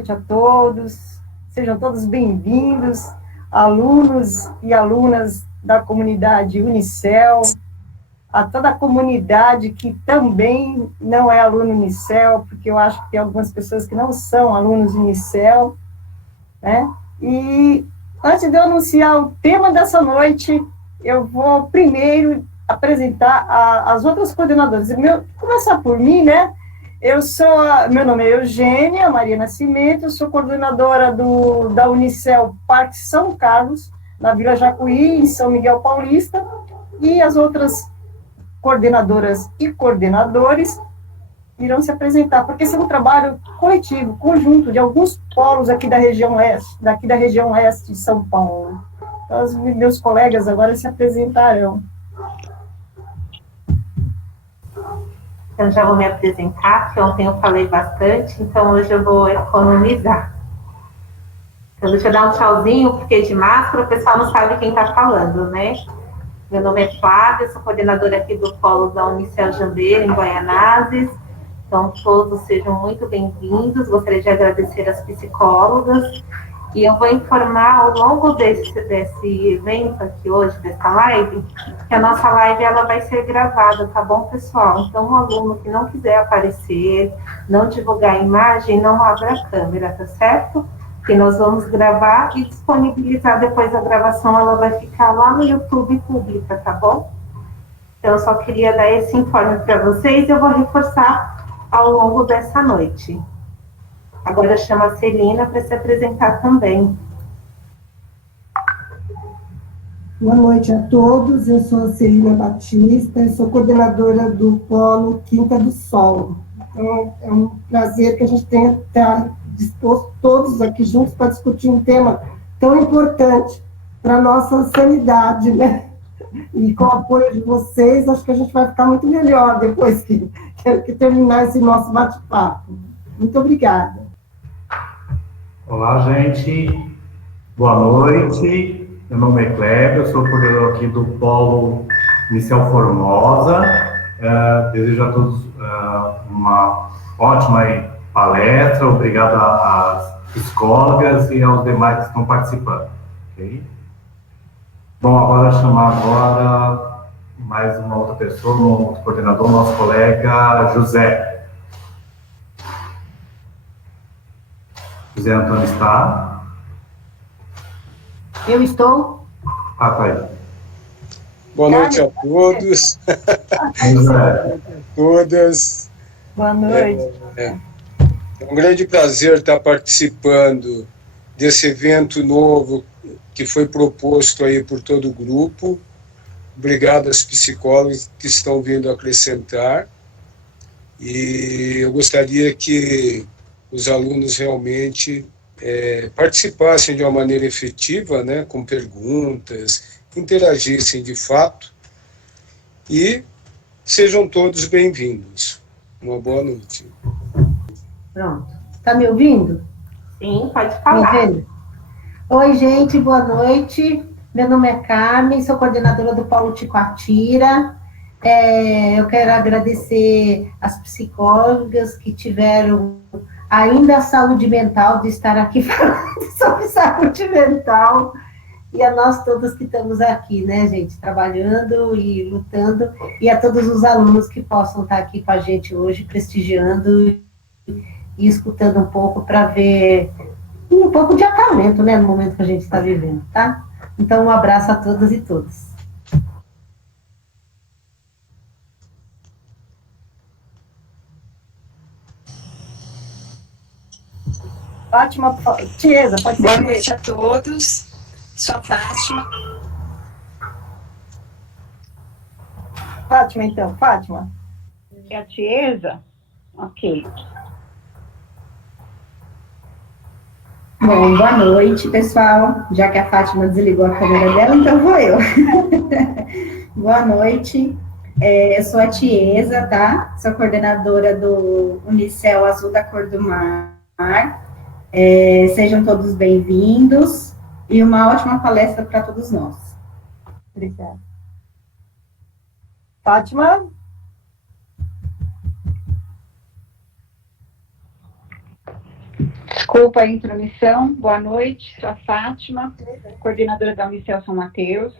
noite a todos. Sejam todos bem-vindos, alunos e alunas da comunidade Unicel, a toda a comunidade que também não é aluno Unicel, porque eu acho que tem algumas pessoas que não são alunos Unicel, né? E antes de eu anunciar o tema dessa noite, eu vou primeiro apresentar as outras coordenadoras. Começar por mim, né? Meu nome é Eugênia Maria Nascimento, eu sou coordenadora da Unicel Parque São Carlos, na Vila Jacuí, em São Miguel Paulista, e as outras coordenadoras e coordenadores irão se apresentar, porque esse é um trabalho coletivo, conjunto, de alguns polos aqui da região leste de São Paulo. Então, os meus colegas agora se apresentarão. Então, já vou me apresentar, porque ontem eu falei bastante, então hoje eu vou economizar. Então, deixa eu dar um tchauzinho, porque de máscara o pessoal não sabe quem está falando, né? Meu nome é Flávia, sou coordenadora aqui do Polo da Unicel Jandeira, em Guaianazes. Então, todos sejam muito bem-vindos. Gostaria de agradecer às psicólogas. E eu vou informar ao longo desse evento aqui hoje, dessa live, que a nossa live ela vai ser gravada, tá bom, pessoal? Então, um aluno que não quiser aparecer, não divulgar a imagem, não abra a câmera, tá certo? Que nós vamos gravar e disponibilizar depois da gravação, ela vai ficar lá no YouTube pública, tá bom? Então, eu só queria dar esse informe para vocês e eu vou reforçar ao longo dessa noite. Agora eu chamo a Celina para se apresentar também. Boa noite a todos, eu sou a Celina Batista, eu sou coordenadora do Polo Quinta do Sol. Então, é um prazer que a gente tenha estar disposto todos aqui juntos para discutir um tema tão importante para a nossa sanidade, né? E com o apoio de vocês, acho que a gente vai ficar muito melhor depois que terminar esse nosso bate-papo. Muito obrigada. Olá, gente. Boa noite. Meu nome é Kleber, eu sou coordenador aqui do Polo Unicel Formosa. Desejo a todos uma ótima palestra. Obrigado às psicólogas e aos demais que estão participando. Okay? Bom, agora chamar mais uma outra pessoa, um outro coordenador, nosso colega José. José Antônio está? Eu estou. Tá aí. Boa noite a todos. Todas. Boa noite. É um grande prazer estar participando desse evento novo que foi proposto aí por todo o grupo. Obrigado às psicólogas que estão vindo acrescentar. E eu gostaria que os alunos realmente participassem de uma maneira efetiva, né, com perguntas, interagissem de fato e sejam todos bem-vindos. Uma boa noite. Pronto. Está me ouvindo? Sim, pode falar. Me ouvindo? Oi, gente, boa noite. Meu nome é Carmen, sou coordenadora do Polo Ticoatira. Eu quero agradecer às psicólogas que tiveram ainda a saúde mental de estar aqui falando sobre saúde mental, e a nós todos que estamos aqui, né, gente, trabalhando e lutando, e a todos os alunos que possam estar aqui com a gente hoje, prestigiando e escutando um pouco para ver um pouco de acalento, né, no momento que a gente está vivendo, tá? Então, um abraço a todas e todos. Fátima, Tiesa, pode ser. Boa noite a todos. Sou a Fátima. Fátima, então. Fátima. É a Tiesa? Ok. Bom, boa noite, pessoal. Já que a Fátima desligou a câmera dela, então vou eu. Boa noite. Eu sou a Tiesa, tá? Sou coordenadora do Unicel Azul da Cor do Mar. Sejam todos bem-vindos e uma ótima palestra para todos nós. Obrigada. Fátima? Desculpa a intromissão. Boa noite, sou a Fátima, coordenadora da Unicel São Mateus.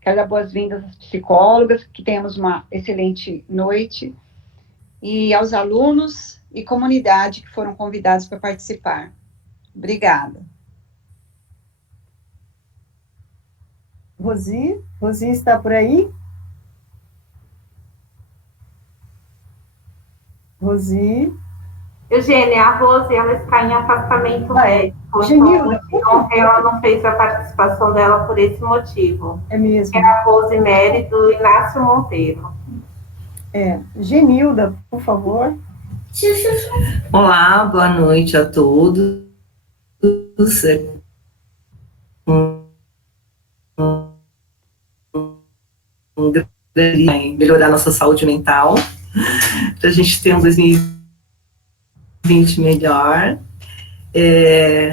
Quero dar boas-vindas às psicólogas, que tenhamos uma excelente noite, e aos alunos e comunidade que foram convidados para participar. Obrigada. Rosi está por aí? Rosi? Eugênia, a Rose, ela está em afastamento médico, Genilda, então ela não fez a participação dela por esse motivo. É mesmo. É a Rose Mary do Inácio Monteiro. Genilda, por favor. Olá, boa noite a todos. Melhorar nossa saúde mental, para a gente ter um 2020 melhor.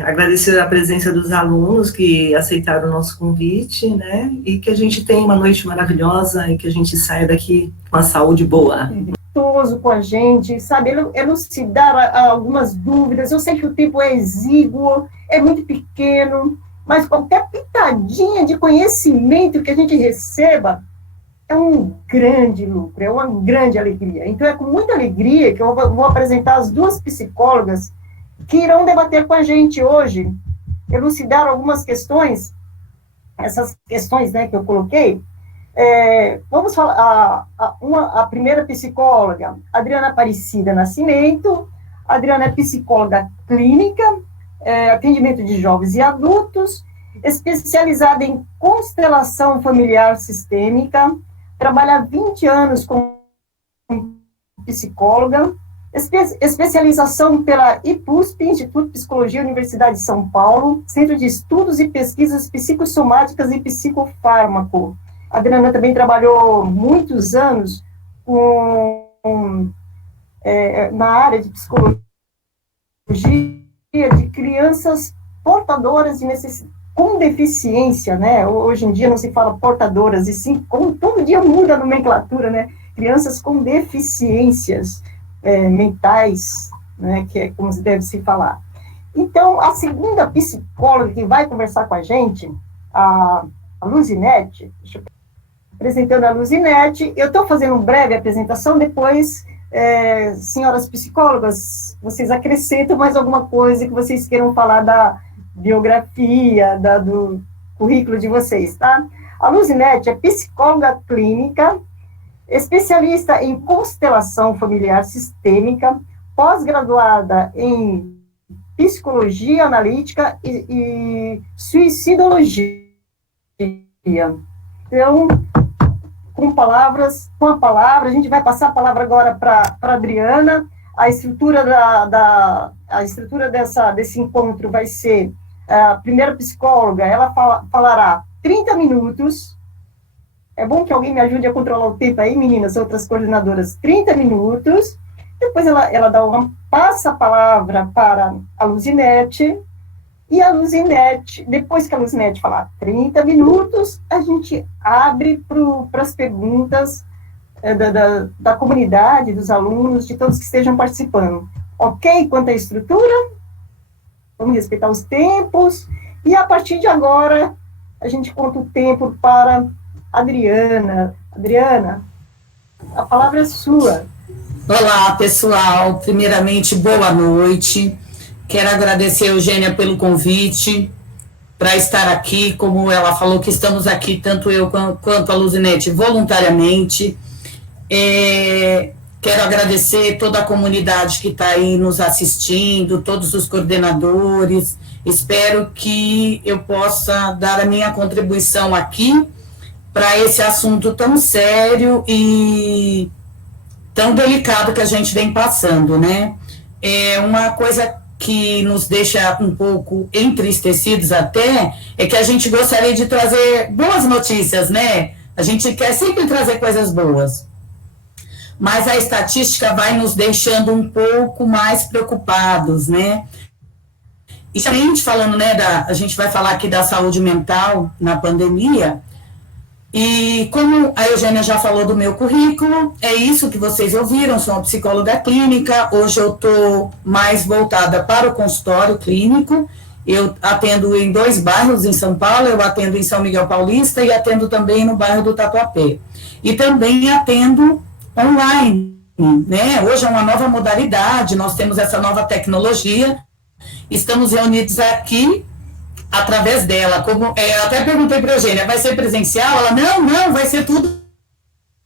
Agradecer a presença dos alunos que aceitaram o nosso convite, né? E que a gente tenha uma noite maravilhosa e que a gente saia daqui com a saúde boa. Com a gente, sabe, elucidar algumas dúvidas. Eu sei que o tempo é exíguo, é muito pequeno, mas qualquer pitadinha de conhecimento que a gente receba é um grande lucro, é uma grande alegria. Então, é com muita alegria que eu vou apresentar as duas psicólogas que irão debater com a gente hoje, elucidar algumas questões, essas questões, né, que eu coloquei. Vamos falar, a primeira psicóloga, Adriana Aparecida Nascimento. Adriana é psicóloga clínica, atendimento de jovens e adultos, especializada em constelação familiar sistêmica, trabalha há 20 anos como psicóloga, especialização pela IPUSP, Instituto de Psicologia, Universidade de São Paulo, Centro de Estudos e Pesquisas Psicossomáticas e Psicofármaco. A Adriana também trabalhou muitos anos na área de psicologia de crianças portadoras de com deficiência, né? Hoje em dia não se fala portadoras, e sim, como todo dia muda a nomenclatura, né? Crianças com deficiências mentais, né? Que é como se deve se falar. Então, a segunda psicóloga que vai conversar com a gente, a Luzinete, apresentando a Luzinete, eu estou fazendo uma breve apresentação, depois, senhoras psicólogas, vocês acrescentam mais alguma coisa que vocês queiram falar da biografia, do currículo de vocês, tá? A Luzinete é psicóloga clínica, especialista em constelação familiar sistêmica, pós-graduada em psicologia analítica e suicidologia. Então, com a palavra, a gente vai passar a palavra agora para a Adriana. A estrutura desse encontro vai ser, a primeira psicóloga, ela falará 30 minutos. É bom que alguém me ajude a controlar o tempo aí, meninas, outras coordenadoras. 30 minutos. Depois ela passa a palavra para a Luzinete. E a Luzinete, depois que a Luzinete falar 30 minutos, a gente abre para as perguntas da comunidade, dos alunos, de todos que estejam participando. Ok? Quanto à estrutura, vamos respeitar os tempos, e a partir de agora, a gente conta o tempo para a Adriana. Adriana, a palavra é sua. Olá, pessoal. Primeiramente, boa noite. Quero agradecer a Eugênia pelo convite para estar aqui, como ela falou que estamos aqui, tanto eu quanto a Luzinete, voluntariamente. Quero agradecer toda a comunidade que está aí nos assistindo, todos os coordenadores. Espero que eu possa dar a minha contribuição aqui para esse assunto tão sério e tão delicado que a gente vem passando, né? Uma coisa que nos deixa um pouco entristecidos até, é que a gente gostaria de trazer boas notícias, né? A gente quer sempre trazer coisas boas. Mas a estatística vai nos deixando um pouco mais preocupados, né? E também falando, né, a gente vai falar aqui da saúde mental na pandemia, E como a Eugênia já falou do meu currículo, é isso que vocês ouviram, sou uma psicóloga clínica, hoje eu estou mais voltada para o consultório clínico, eu atendo em 2 bairros em São Paulo, eu atendo em São Miguel Paulista e atendo também no bairro do Tatuapé. E também atendo online, né? Hoje é uma nova modalidade, nós temos essa nova tecnologia, estamos reunidos aqui através dela, como eu até perguntei para a Eugênia, vai ser presencial? Ela, não, vai ser tudo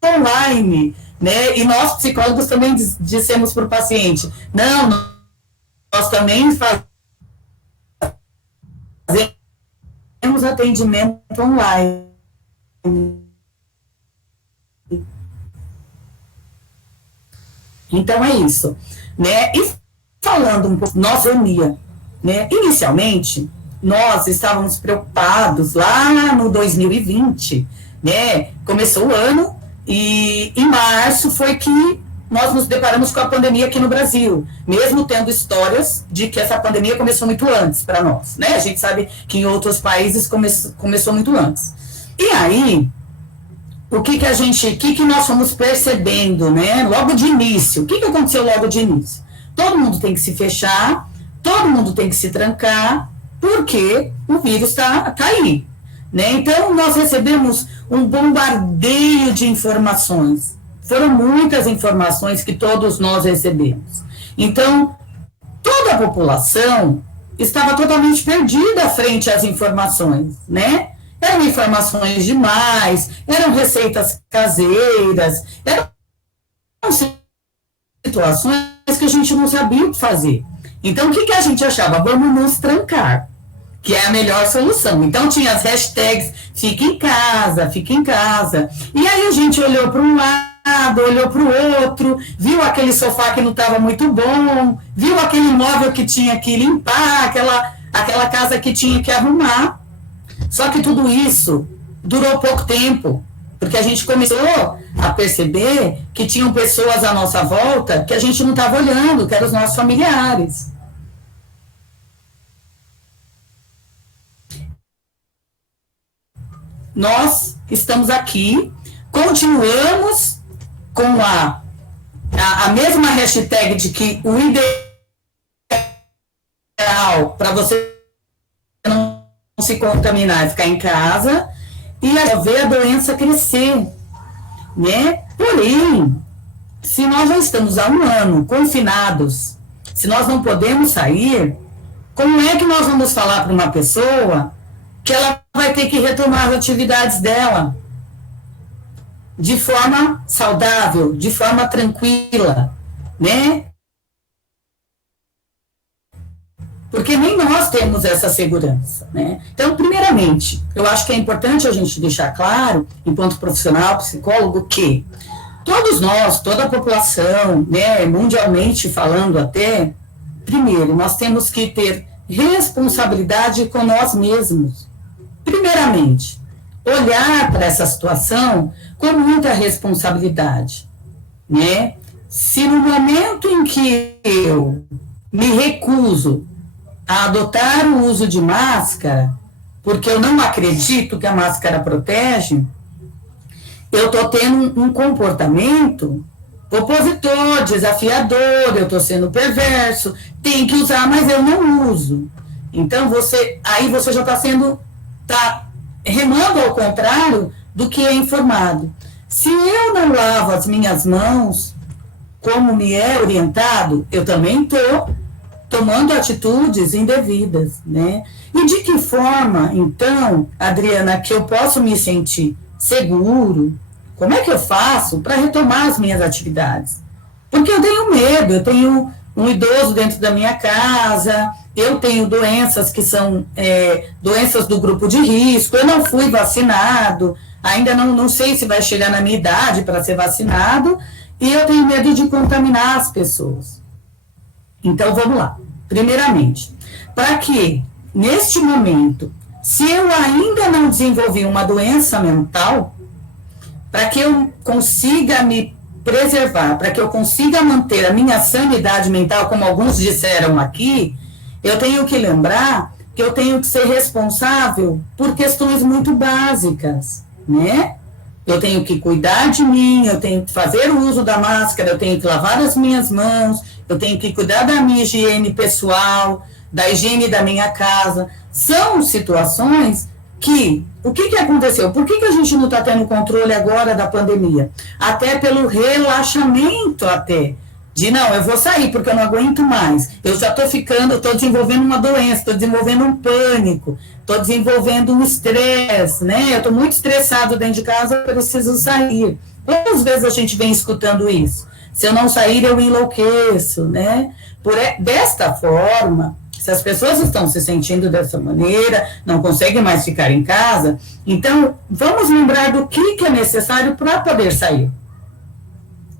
online, né? E nós, psicólogos, também dissemos para o paciente, não, nós também fazemos atendimento online. Então, é isso, né? E falando um pouco, nossa economia, né? Inicialmente, nós estávamos preocupados lá no 2020, né? Começou o ano e em março foi que nós nos deparamos com a pandemia aqui no Brasil, mesmo tendo histórias de que essa pandemia começou muito antes para nós, né? A gente sabe que em outros países começou muito antes. E aí, o que nós fomos percebendo, né? Logo de início, o que aconteceu logo de início? Todo mundo tem que se fechar, todo mundo tem que se trancar, porque o vírus está aí, né? Então, nós recebemos um bombardeio de informações. Foram muitas informações que todos nós recebemos. Então, toda a população estava totalmente perdida frente às informações, né? Eram informações demais, eram receitas caseiras, eram situações que a gente não sabia o que fazer. Então, o que a gente achava? Vamos nos trancar, que é a melhor solução. Então, tinha as hashtags, fica em casa, fica em casa. E aí a gente olhou para um lado, olhou para o outro, viu aquele sofá que não estava muito bom, viu aquele imóvel que tinha que limpar, aquela casa que tinha que arrumar. Só que tudo isso durou pouco tempo, porque a gente começou a perceber que tinham pessoas à nossa volta que a gente não estava olhando, que eram os nossos familiares. Nós estamos aqui, continuamos com a mesma hashtag de que o ideal para você não se contaminar é ficar em casa e ver a doença crescer, né? Porém, se nós já estamos há 1 ano confinados, se nós não podemos sair, como é que nós vamos falar para uma pessoa que ela vai ter que retomar as atividades dela de forma saudável, de forma tranquila, né? Porque nem nós temos essa segurança, né? Então, primeiramente, eu acho que é importante a gente deixar claro, enquanto profissional, psicólogo, que todos nós, toda a população, né, mundialmente falando até, primeiro, nós temos que ter responsabilidade com nós mesmos. Primeiramente, olhar para essa situação com muita responsabilidade, né? Se no momento em que eu me recuso a adotar o uso de máscara, porque eu não acredito que a máscara protege, eu estou tendo um comportamento opositor, desafiador, eu estou sendo perverso, tem que usar, mas eu não uso. Então, aí você já está remando ao contrário do que é informado. Se eu não lavo as minhas mãos, como me é orientado, eu também estou tomando atitudes indevidas, né? E de que forma, então, Adriana, que eu posso me sentir seguro? Como é que eu faço para retomar as minhas atividades? Porque eu tenho medo, eu tenho um idoso dentro da minha casa, eu tenho doenças que são doenças do grupo de risco, eu não fui vacinado, ainda não sei se vai chegar na minha idade para ser vacinado, e eu tenho medo de contaminar as pessoas. Então, vamos lá. Primeiramente, para que, neste momento, se eu ainda não desenvolvi uma doença mental, para que eu consiga me preservar, para que eu consiga manter a minha sanidade mental, como alguns disseram aqui, eu tenho que lembrar que eu tenho que ser responsável por questões muito básicas, né? Eu tenho que cuidar de mim, eu tenho que fazer o uso da máscara, eu tenho que lavar as minhas mãos, eu tenho que cuidar da minha higiene pessoal, da higiene da minha casa. São situações que... O que aconteceu? Por que a gente não está tendo controle agora da pandemia? Até pelo relaxamento até. De não, eu vou sair porque eu não aguento mais. Eu já estou desenvolvendo uma doença, estou desenvolvendo um pânico, estou desenvolvendo um estresse, né? Eu estou muito estressado dentro de casa, eu preciso sair. Quantas vezes a gente vem escutando isso? Se eu não sair, eu enlouqueço, né? Desta forma, se as pessoas estão se sentindo dessa maneira, não conseguem mais ficar em casa, então vamos lembrar do que é necessário para poder sair.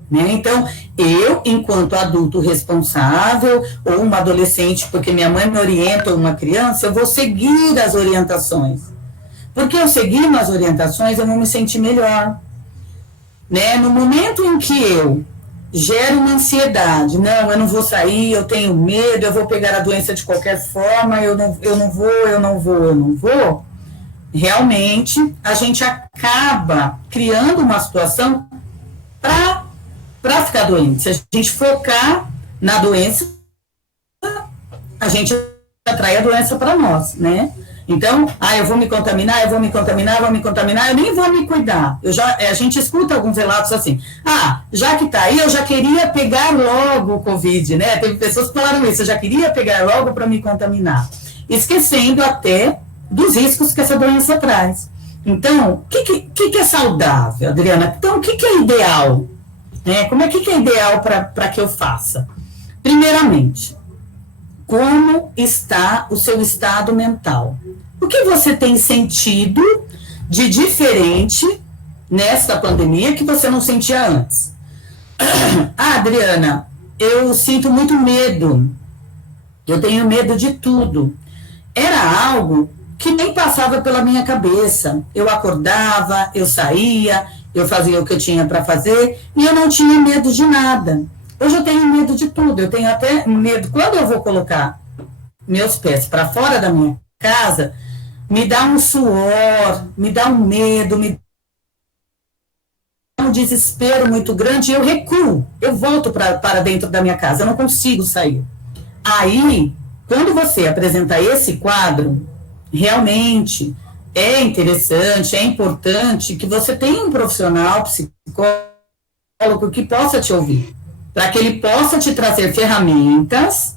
Né? Então, eu, enquanto adulto responsável, ou uma adolescente, porque minha mãe me orienta, ou uma criança, eu vou seguir as orientações. Porque eu seguindo as orientações, eu vou me sentir melhor. Né? No momento em que eu gero uma ansiedade, não, eu não vou sair, eu tenho medo, eu vou pegar a doença de qualquer forma, eu não vou, realmente, a gente acaba criando uma situação para ficar doente. Se a gente focar na doença, a gente atrai a doença para nós, né? Então, eu vou me contaminar, eu nem vou me cuidar. A gente escuta alguns relatos assim, já que tá aí, eu já queria pegar logo o Covid, né? Teve pessoas que falaram isso, eu já queria pegar logo para me contaminar. Esquecendo até dos riscos que essa doença traz. Então, o que é saudável, Adriana? Então, o que é ideal? Né? Como é que é ideal para que eu faça? Primeiramente, como está o seu estado mental? O que você tem sentido de diferente nesta pandemia que você não sentia antes? Adriana, eu sinto muito medo. Eu tenho medo de tudo. Era algo que nem passava pela minha cabeça. Eu acordava, eu saía, eu fazia o que eu tinha para fazer e eu não tinha medo de nada. Hoje eu tenho medo de tudo. Eu tenho até medo. Quando eu vou colocar meus pés para fora da minha casa, me dá um suor, me dá um medo, me dá um desespero muito grande e eu recuo. Eu volto para dentro da minha casa. Eu não consigo sair. Aí, quando você apresenta esse quadro, realmente é interessante, é importante que você tenha um profissional, psicólogo, que possa te ouvir, para que ele possa te trazer ferramentas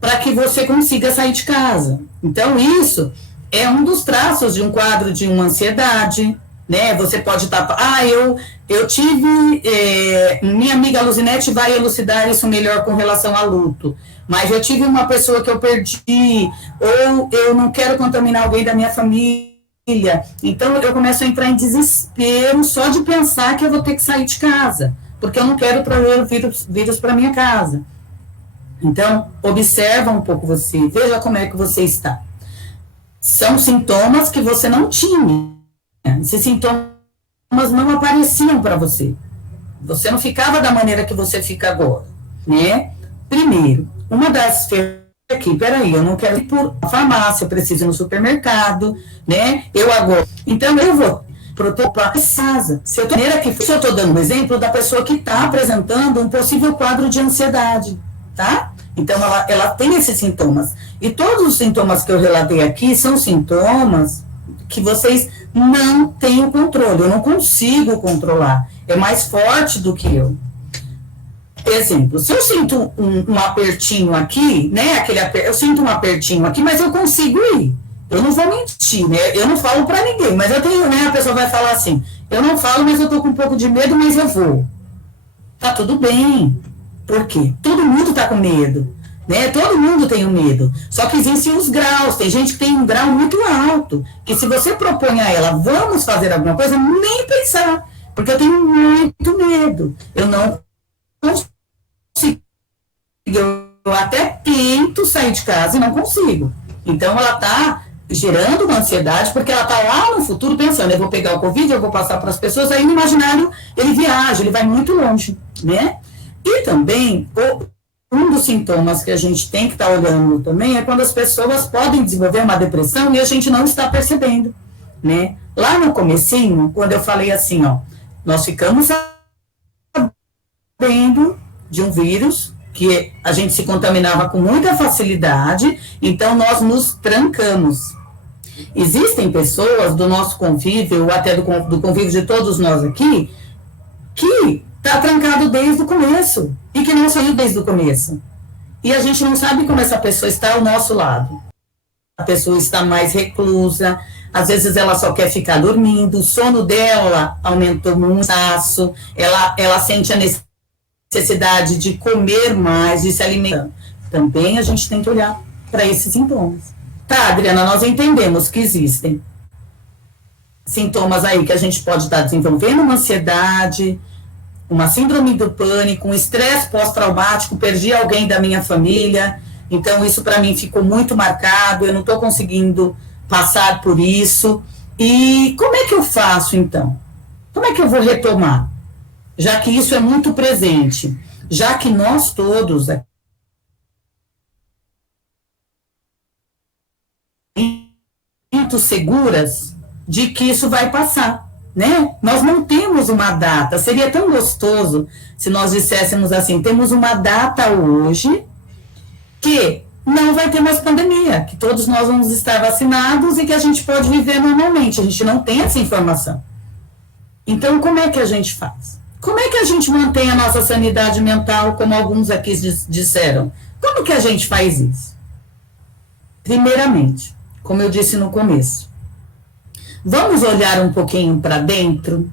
para que você consiga sair de casa. Então, isso é um dos traços de um quadro de uma ansiedade, né? Você pode estar... eu tive... minha amiga Luzinete vai elucidar isso melhor com relação a luto. Mas eu tive uma pessoa que eu perdi, ou eu não quero contaminar alguém da minha família. Então, eu começo a entrar em desespero só de pensar que eu vou ter que sair de casa, porque eu não quero trazer o vírus para minha casa. Então, observa um pouco você, veja como é que você está. São sintomas que você não tinha. Esses sintomas não apareciam para você. Você não ficava da maneira que você fica agora, né? Primeiro, uma das aqui, peraí, eu não quero ir por farmácia, eu preciso ir no supermercado, né? Então, eu vou protocolar em casa. Se eu estou dando um exemplo da pessoa que está apresentando um possível quadro de ansiedade, tá? Então, ela tem esses sintomas. E todos os sintomas que eu relatei aqui são sintomas que vocês não têm o controle. Eu não consigo controlar. É mais forte do que eu. Exemplo, se eu sinto um apertinho aqui, né? Eu sinto um apertinho aqui, mas eu consigo ir. Eu não vou mentir, né? Eu não falo para ninguém, mas eu tenho, né? A pessoa vai falar assim, eu não falo, mas eu tô com um pouco de medo, mas eu vou. Tá tudo bem. Por quê? Todo mundo tá com medo, né? Todo mundo tem um medo. Só que existem os graus. Tem gente que tem um grau muito alto, que se você propõe a ela, vamos fazer alguma coisa, nem pensar, porque eu tenho muito medo. Eu não consigo. Eu até tento sair de casa e não consigo. Então, ela tá gerando uma ansiedade, porque ela tá lá no futuro pensando, eu vou pegar o Covid, eu vou passar para as pessoas, aí no imaginário ele viaja, ele vai muito longe, né? E também, um dos sintomas que a gente tem que estar olhando também é quando as pessoas podem desenvolver uma depressão e a gente não está percebendo. né? Lá no comecinho, quando eu falei assim, ó, nós ficamos sabendo de um vírus que a gente se contaminava com muita facilidade, então nós nos trancamos. Existem pessoas do nosso convívio, ou até do convívio de todos nós aqui, que está trancado desde o começo, e que não saiu desde o começo. E a gente não sabe como essa pessoa está ao nosso lado. A pessoa está mais reclusa, às vezes ela só quer ficar dormindo, o sono dela aumentou muito, ela sente a necessidade de comer mais, de se alimentar. Também a gente tem que olhar para esses sintomas. Tá, Adriana, nós entendemos que existem sintomas aí que a gente pode estar desenvolvendo uma ansiedade, uma síndrome do pânico, um estresse pós-traumático, perdi alguém da minha família, então isso para mim ficou muito marcado, eu não estou conseguindo passar por isso. E como é que eu faço, então? Como é que eu vou retomar? Já que isso é muito presente, já que nós todos muito seguras de que isso vai passar, né? Nós não temos uma data, seria tão gostoso se nós disséssemos assim, temos uma data hoje que não vai ter mais pandemia, que todos nós vamos estar vacinados e que a gente pode viver normalmente. A gente não tem essa informação. Então, como é que a gente faz? Como é que a gente mantém a nossa sanidade mental, como alguns aqui disseram? Como que a gente faz isso? Primeiramente, como eu disse no começo, vamos olhar um pouquinho para dentro,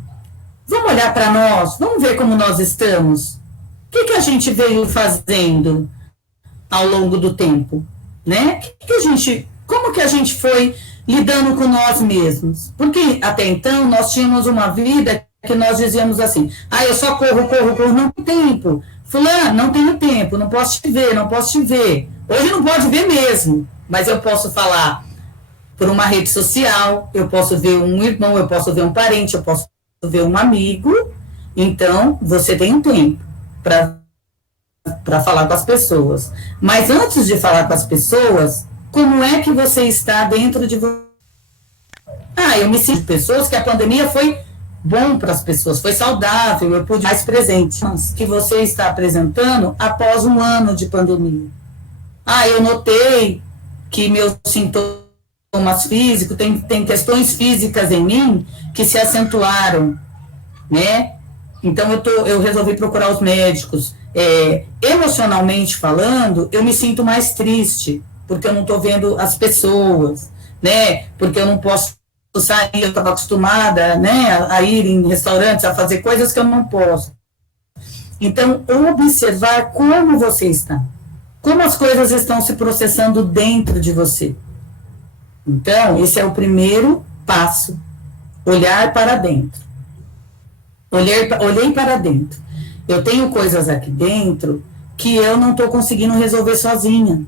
vamos olhar para nós, vamos ver como nós estamos. O que a gente veio fazendo ao longo do tempo, né? Como que a gente foi lidando com nós mesmos? Porque até então nós tínhamos uma vida que nós dizíamos assim, eu só corro, não tenho tempo. Fulano, não tenho tempo, não posso te ver. Hoje não pode ver mesmo, mas eu posso falar por uma rede social, eu posso ver um irmão, eu posso ver um parente, eu posso ver um amigo. Então, você tem um tempo para falar com as pessoas. Mas antes de falar com as pessoas, como é que você está dentro de você? Eu me sinto pessoas que a pandemia foi bom para as pessoas, foi saudável, eu pude mais presente. Que você está apresentando após um ano de pandemia. Eu notei que meus sintomas físicos, tem questões físicas em mim que se acentuaram, né? Então eu resolvi procurar os médicos. Emocionalmente falando, eu me sinto mais triste, porque eu não estou vendo as pessoas, né? Porque eu não posso sair, eu estava acostumada, né, a ir em restaurantes, a fazer coisas que eu não posso. Então, observar como você está, como as coisas estão se processando dentro de você. Então, esse é o primeiro passo, olhar para dentro. Olhei para dentro. Eu tenho coisas aqui dentro que eu não estou conseguindo resolver sozinha,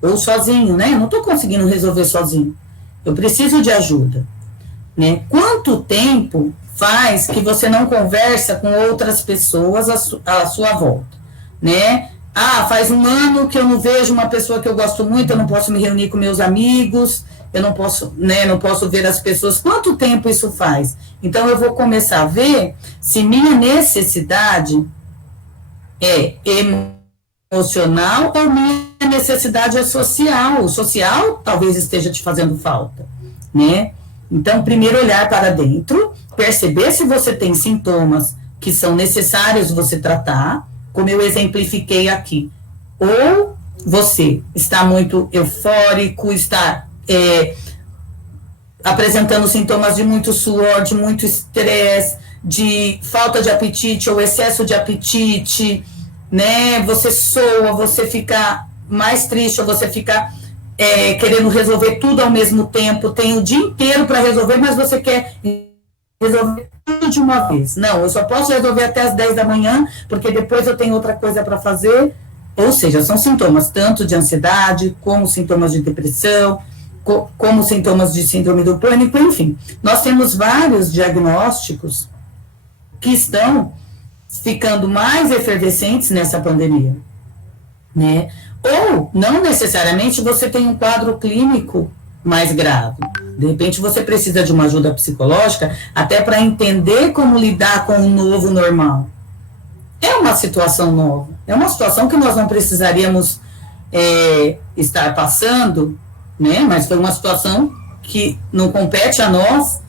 ou sozinho, né? Eu não estou conseguindo resolver sozinho. Eu preciso de ajuda, né? Quanto tempo faz que você não conversa com outras pessoas à sua volta, né? Faz um ano que eu não vejo uma pessoa que eu gosto muito, eu não posso me reunir com meus amigos, eu não posso, né, não posso ver as pessoas. Quanto tempo isso faz? Então, eu vou começar a ver se minha necessidade é emocional ou minha necessidade é social. O social talvez esteja te fazendo falta, né? Então, primeiro olhar para dentro, perceber se você tem sintomas que são necessários você tratar, como eu exemplifiquei aqui. Ou você está muito eufórico, está apresentando sintomas de muito suor, de muito estresse, de falta de apetite ou excesso de apetite, né? Você soa, você fica mais triste, ou você fica querendo resolver tudo ao mesmo tempo, tem o dia inteiro para resolver, mas você quer resolver tudo de uma vez. Não, eu só posso resolver até as 10 da manhã, porque depois eu tenho outra coisa para fazer. Ou seja, são sintomas tanto de ansiedade, como sintomas de depressão, como sintomas de síndrome do pânico, enfim. Nós temos vários diagnósticos que estão ficando mais efervescentes nessa pandemia, né? Ou, não necessariamente, você tem um quadro clínico mais grave. De repente você precisa de uma ajuda psicológica até para entender como lidar com o novo normal. É uma situação nova, é uma situação que nós não precisaríamos estar passando, né? Mas foi uma situação que não compete a nós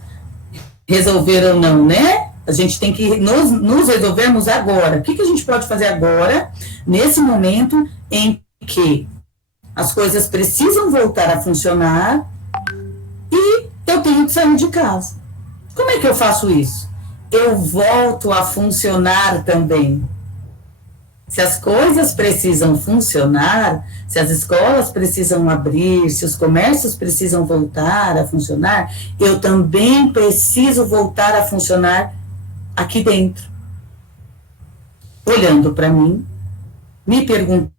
resolver ou não, né? A gente tem que nos resolvermos agora. O que a gente pode fazer agora, nesse momento em que as coisas precisam voltar a funcionar e eu tenho que sair de casa? Como é que eu faço isso? Eu volto a funcionar também. Se as coisas precisam funcionar, se as escolas precisam abrir, se os comércios precisam voltar a funcionar, eu também preciso voltar a funcionar aqui dentro. Olhando para mim, me perguntando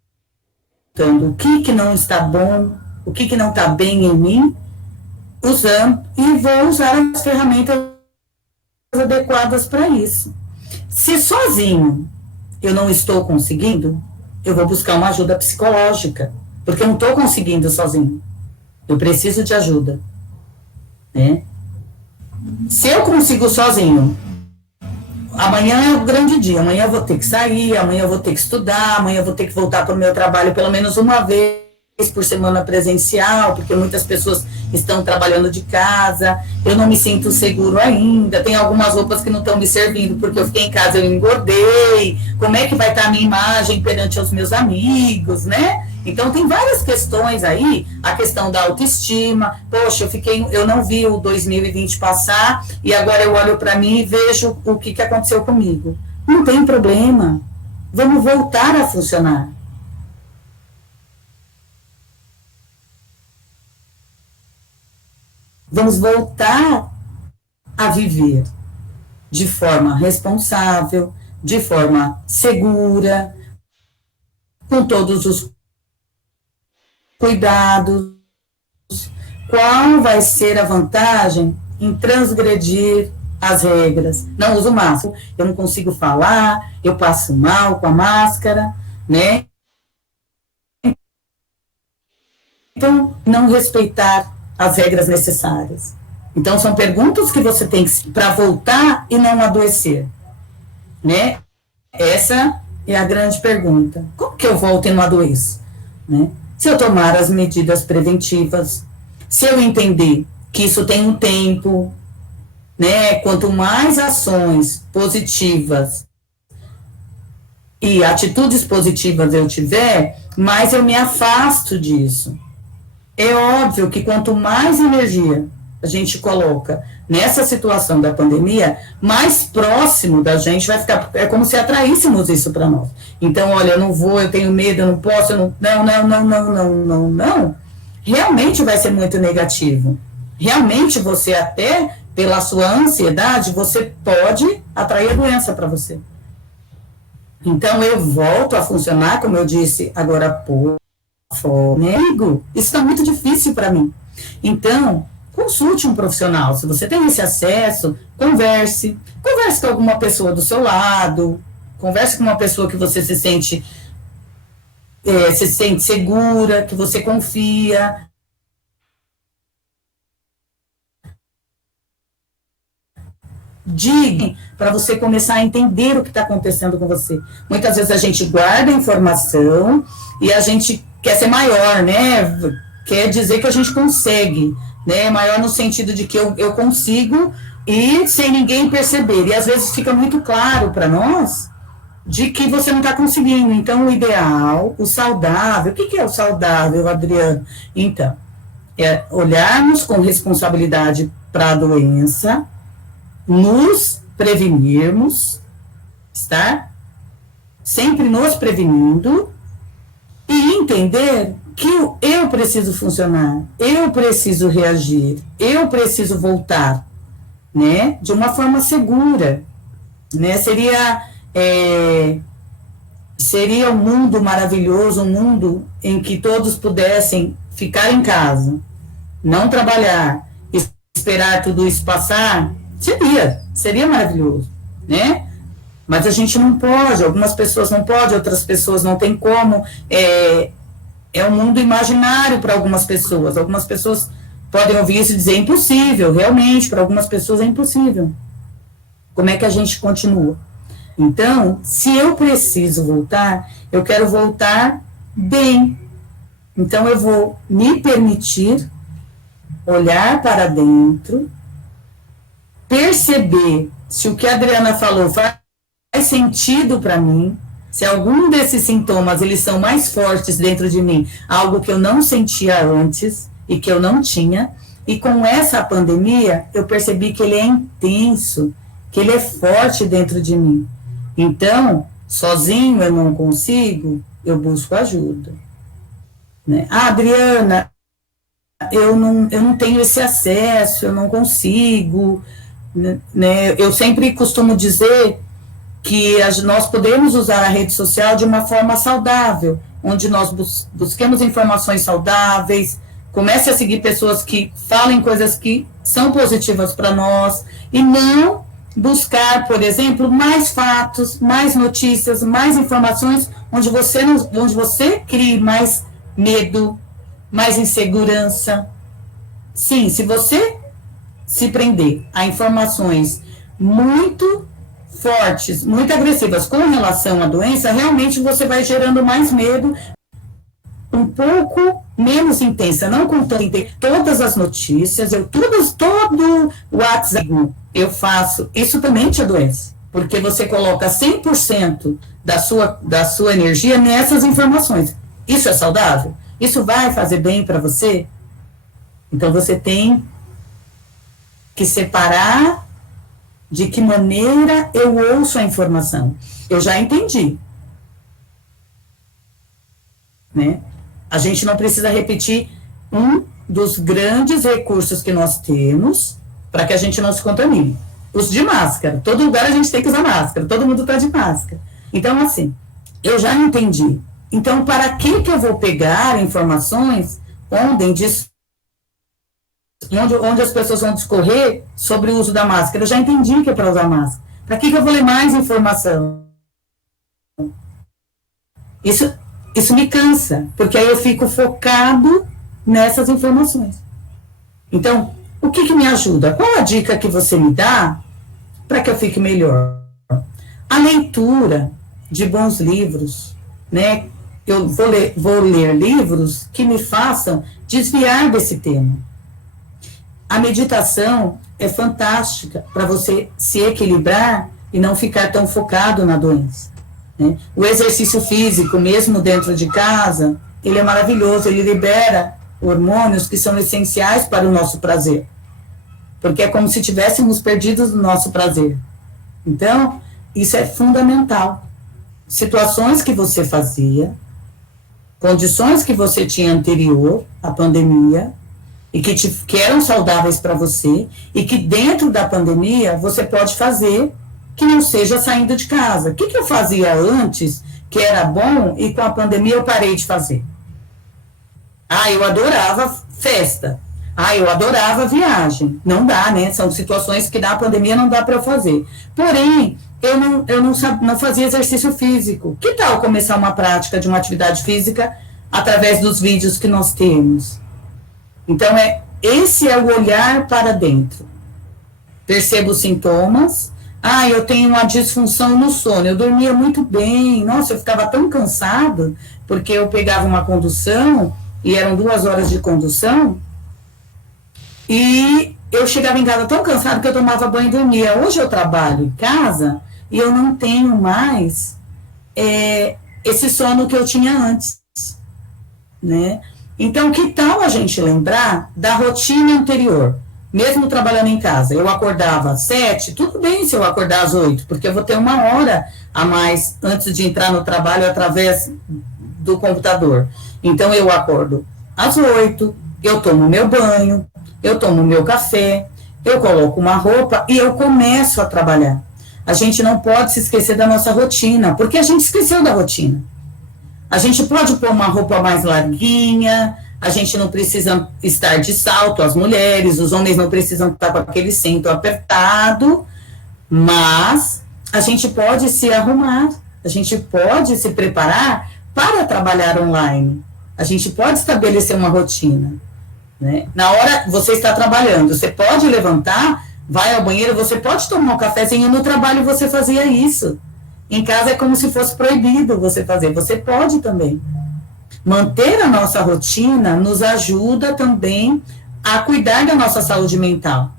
o que não está bom, o que não está bem em mim, usando, e vou usar as ferramentas adequadas para isso. Se sozinho eu não estou conseguindo, eu vou buscar uma ajuda psicológica, porque eu não estou conseguindo sozinho. Eu preciso de ajuda, né? Se eu consigo sozinho, amanhã é o grande dia, amanhã eu vou ter que sair, amanhã eu vou ter que estudar, amanhã eu vou ter que voltar para o meu trabalho pelo menos uma vez por semana presencial, porque muitas pessoas estão trabalhando de casa, eu não me sinto seguro ainda, tem algumas roupas que não estão me servindo, porque eu fiquei em casa, eu engordei, como é que vai estar a minha imagem perante os meus amigos, né? Então tem várias questões aí, a questão da autoestima, poxa, eu não vi o 2020 passar, e agora eu olho para mim e vejo o que aconteceu comigo. Não tem problema, vamos voltar a funcionar. Vamos voltar a viver de forma responsável, de forma segura, com todos os cuidados. Qual vai ser a vantagem em transgredir as regras? Não uso máscara, eu não consigo falar, eu passo mal com a máscara, né? Então, não respeitar as regras necessárias. Então, são perguntas que você tem para voltar e não adoecer, né? Essa é a grande pergunta. Como que eu volto e não adoeço? Né? Se eu tomar as medidas preventivas, se eu entender que isso tem um tempo, né? Quanto mais ações positivas e atitudes positivas eu tiver, mais eu me afasto disso. É óbvio que quanto mais energia a gente coloca nessa situação da pandemia, mais próximo da gente vai ficar, é como se atraíssemos isso para nós. Então, olha, eu não vou, eu tenho medo, eu não posso, eu não. Realmente vai ser muito negativo. Realmente você até, pela sua ansiedade, você pode atrair a doença para você. Então, eu volto a funcionar, como eu disse agora há pouco, amigo, isso está muito difícil para mim. Então, consulte um profissional. Se você tem esse acesso, converse com alguma pessoa do seu lado, converse com uma pessoa que você se sente segura, que você confia. Diga para você começar a entender o que está acontecendo com você. Muitas vezes a gente guarda a informação e a gente quer ser maior, né? Quer dizer que a gente consegue, né? Maior no sentido de que eu consigo e sem ninguém perceber. E às vezes fica muito claro para nós de que você não está conseguindo. Então, o ideal, o saudável, o que é o saudável, Adriano? Então, é olharmos com responsabilidade para a doença, nos prevenirmos, está? Sempre nos prevenindo e entender que eu preciso funcionar, eu preciso reagir, eu preciso voltar, né? De uma forma segura, né? Seria um mundo maravilhoso, um mundo em que todos pudessem ficar em casa, não trabalhar, esperar tudo isso passar. Seria maravilhoso, né? Mas a gente não pode, algumas pessoas não podem, outras pessoas não têm como. É um mundo imaginário para algumas pessoas podem ouvir isso e dizer, impossível, realmente, para algumas pessoas é impossível. Como é que a gente continua? Então, se eu preciso voltar, eu quero voltar bem. Então, eu vou me permitir olhar para dentro, perceber se o que a Adriana falou faz sentido para mim, se algum desses sintomas, eles são mais fortes dentro de mim, algo que eu não sentia antes e que eu não tinha, e com essa pandemia, eu percebi que ele é intenso, que ele é forte dentro de mim. Então, sozinho eu não consigo, eu busco ajuda. Né? Ah, Adriana, eu não tenho esse acesso, eu não consigo, né? Eu sempre costumo dizer que nós podemos usar a rede social de uma forma saudável, onde nós busquemos informações saudáveis, comece a seguir pessoas que falem coisas que são positivas para nós, e não buscar, por exemplo, mais fatos, mais notícias, mais informações, onde você crie mais medo, mais insegurança. Sim, se você se prender a informações muito fortes, muito agressivas com relação à doença, realmente você vai gerando mais medo, um pouco menos intensa, não com todas as notícias, todo o WhatsApp eu faço, isso também te adoece, porque você coloca 100% da sua energia nessas informações. Isso é saudável? Isso vai fazer bem para você? Então você tem que separar de que maneira eu ouço a informação. Eu já entendi, né? A gente não precisa repetir um dos grandes recursos que nós temos para que a gente não se contamine. Uso de máscara. Todo lugar a gente tem que usar máscara. Todo mundo está de máscara. Então, assim, eu já entendi. Então, para que eu vou pegar informações onde as pessoas vão discorrer sobre o uso da máscara? Eu já entendi que é para usar máscara. Para que eu vou ler mais informação? Isso me cansa, porque aí eu fico focado nessas informações. Então, o que me ajuda? Qual a dica que você me dá para que eu fique melhor? A leitura de bons livros, né? Eu vou ler livros que me façam desviar desse tema. A meditação é fantástica para você se equilibrar e não ficar tão focado na doença. Né? O exercício físico, mesmo dentro de casa, ele é maravilhoso, ele libera hormônios que são essenciais para o nosso prazer. Porque é como se tivéssemos perdido o nosso prazer. Então, isso é fundamental. Situações que você fazia, condições que você tinha anterior à pandemia, e que eram saudáveis para você, e que dentro da pandemia você pode fazer que não seja saindo de casa. O que eu fazia antes, que era bom, e com a pandemia eu parei de fazer? Ah, eu adorava festa. Ah, eu adorava viagem. Não dá, né? São situações que na pandemia não dá para eu fazer. Porém, eu não fazia exercício físico. Que tal começar uma prática de uma atividade física através dos vídeos que nós temos? Então, esse é o olhar para dentro. Percebo os sintomas. Ah, eu tenho uma disfunção no sono. Eu dormia muito bem. Nossa, eu ficava tão cansado, porque eu pegava uma condução, e eram 2 horas de condução, e eu chegava em casa tão cansado que eu tomava banho e dormia. Hoje eu trabalho em casa, e eu não tenho mais esse sono que eu tinha antes, né? Então, que tal a gente lembrar da rotina anterior? Mesmo trabalhando em casa, eu acordava às 7, tudo bem se eu acordar às 8, porque eu vou ter 1 hora a mais antes de entrar no trabalho através do computador. Então, eu acordo às 8, eu tomo meu banho, eu tomo meu café, eu coloco uma roupa e eu começo a trabalhar. A gente não pode se esquecer da nossa rotina, porque a gente esqueceu da rotina. A gente pode pôr uma roupa mais larguinha, a gente não precisa estar de salto, as mulheres, os homens não precisam estar com aquele cinto apertado, mas a gente pode se arrumar, a gente pode se preparar para trabalhar online, a gente pode estabelecer uma rotina. né? Na hora você está trabalhando, você pode levantar, vai ao banheiro, você pode tomar um cafezinho, no trabalho você fazia isso. Em casa é como se fosse proibido você fazer, você pode também. Manter a nossa rotina nos ajuda também a cuidar da nossa saúde mental.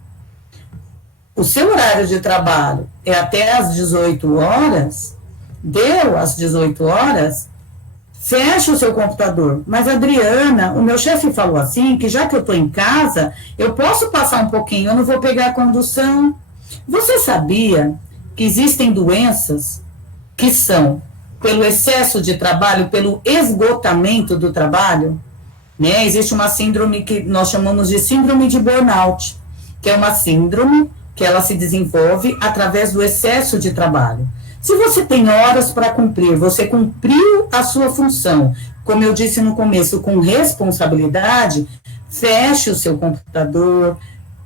O seu horário de trabalho é até às 18 horas, deu às 18 horas, fecha o seu computador. Mas, Adriana, o meu chefe falou assim, que já que eu estou em casa, eu posso passar um pouquinho, eu não vou pegar a condução. Você sabia que existem doenças que são pelo excesso de trabalho, pelo esgotamento do trabalho, né? Existe uma síndrome que nós chamamos de síndrome de burnout, que é uma síndrome que ela se desenvolve através do excesso de trabalho. Se você tem horas para cumprir, você cumpriu a sua função, como eu disse no começo, com responsabilidade, feche o seu computador,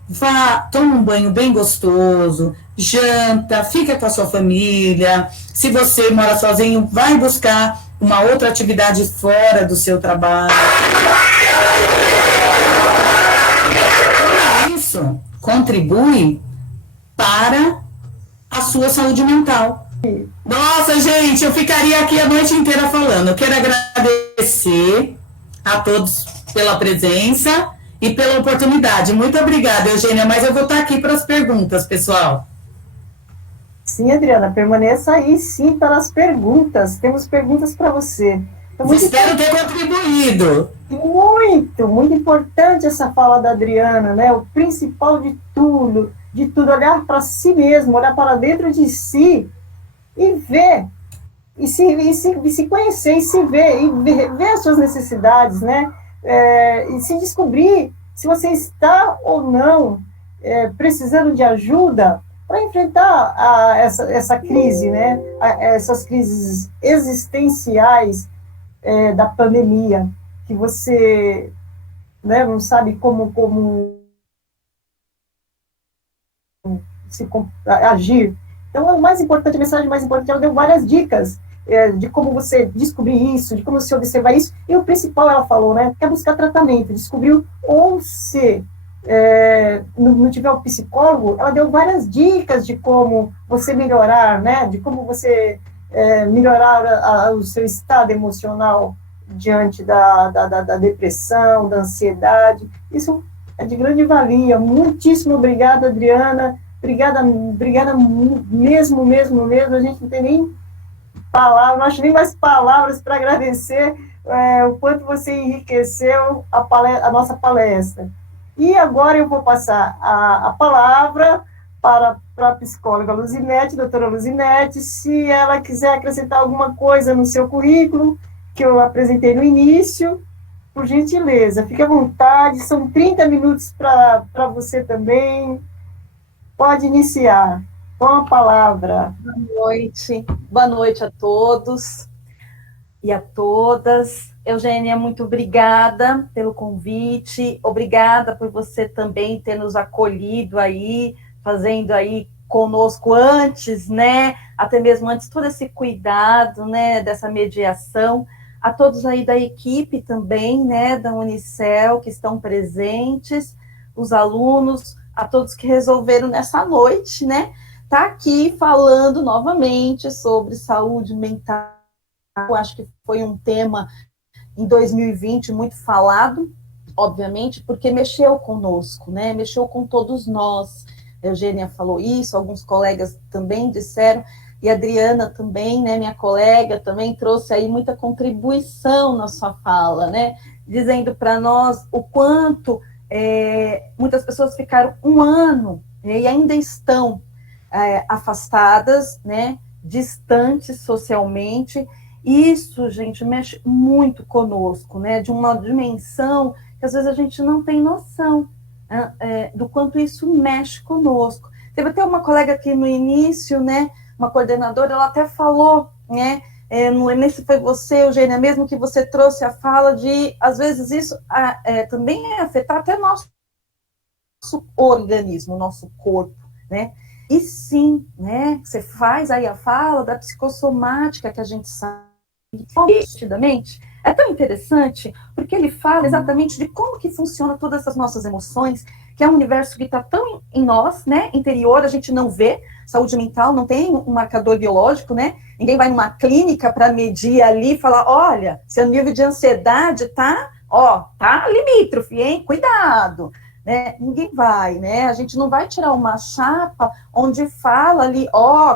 vá, toma um banho bem gostoso, janta, fica com a sua família. Se você mora sozinho, vai buscar uma outra atividade fora do seu trabalho. Isso contribui para a sua saúde mental. Nossa, gente, eu ficaria aqui a noite inteira falando. Eu quero agradecer a todos pela presença e pela oportunidade. Muito obrigada, Eugênia, mas eu vou estar aqui para as perguntas, pessoal. Sim, Adriana, permaneça aí, sim, para as perguntas. Temos perguntas para você. Então, espero ter contribuído. Muito importante essa fala da Adriana, né? O principal de tudo, olhar para si mesmo, olhar para dentro de si e ver, e se conhecer, e se ver, e ver as suas necessidades, né? E se descobrir se você está ou não precisando de ajuda para enfrentar essa crise, né? Essas crises existenciais da pandemia, que você, né, não sabe como agir. Então, a mensagem mais importante, ela deu várias dicas de como você descobrir isso, de como você observar isso, e o principal, ela falou, né, que é buscar tratamento, descobriu, ou se não tiver um psicólogo, ela deu várias dicas de como você melhorar, né, de como você melhorar o seu estado emocional diante da depressão, da ansiedade. Isso é de grande valia. Muitíssimo obrigada, Adriana. Obrigada mesmo. A gente não tem nem palavras, não acho nem mais palavras para agradecer o quanto você enriqueceu a nossa palestra. E agora eu vou passar a palavra para a psicóloga Luzinete, doutora Luzinete, se ela quiser acrescentar alguma coisa no seu currículo, que eu apresentei no início, por gentileza, fique à vontade, são 30 minutos para você também. Pode iniciar com a palavra. Boa noite a todos e a todas. Eugênia, muito obrigada pelo convite, obrigada por você também ter nos acolhido aí, fazendo aí conosco antes, né, até mesmo antes, todo esse cuidado, né, dessa mediação, a todos aí da equipe também, né, da Unicel, que estão presentes, os alunos, a todos que resolveram nessa noite, né, tá aqui falando novamente sobre saúde mental. Eu acho que foi um tema em 2020 muito falado, obviamente, porque mexeu conosco, né, mexeu com todos nós. A Eugênia falou isso, alguns colegas também disseram, e a Adriana também, né, minha colega, também trouxe aí muita contribuição na sua fala, né, dizendo para nós o quanto muitas pessoas ficaram um ano, né, e ainda estão afastadas, né, distantes socialmente. Isso, gente, mexe muito conosco, né, de uma dimensão que às vezes a gente não tem noção do quanto isso mexe conosco. Teve até uma colega aqui no início, né, uma coordenadora, ela até falou, né, não sei se foi você, Eugênia, mesmo que você trouxe a fala de, às vezes, isso também afetar até nosso organismo, nosso corpo, né, e sim, né, você faz aí a fala da psicossomática, que a gente sabe, nitidamente, É tão interessante, porque ele fala exatamente de como que funciona todas essas nossas emoções, que é um universo que está tão em nós, né, interior, a gente não vê. Saúde mental não tem um marcador biológico, né? Ninguém vai numa clínica para medir ali e falar, olha, seu nível de ansiedade tá limítrofe, hein? Cuidado, né? Ninguém vai, né? A gente não vai tirar uma chapa onde fala ali,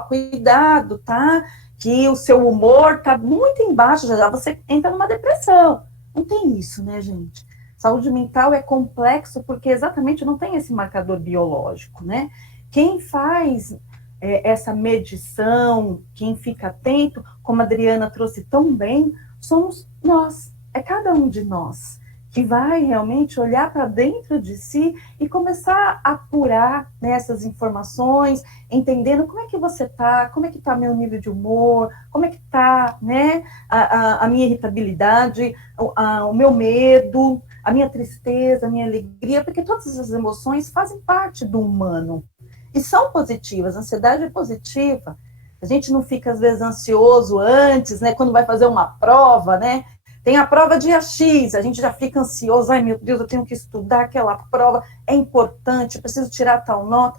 cuidado, tá? Que o seu humor tá muito embaixo, já você entra numa depressão. Não tem isso, né, gente? Saúde mental é complexo porque exatamente não tem esse marcador biológico, né? Quem faz essa medição, quem fica atento, como a Adriana trouxe tão bem, somos nós, é cada um de nós, que vai realmente olhar para dentro de si e começar a apurar, né, essas informações, entendendo como é que você está, como é que está meu nível de humor, como é que está, né, a minha irritabilidade, o meu medo, a minha tristeza, a minha alegria, porque todas essas emoções fazem parte do humano. E são positivas, a ansiedade é positiva. A gente não fica, às vezes, ansioso antes, né, quando vai fazer uma prova, né? Tem a prova dia X, a gente já fica ansioso, ai meu Deus, eu tenho que estudar aquela prova, é importante, eu preciso tirar tal nota.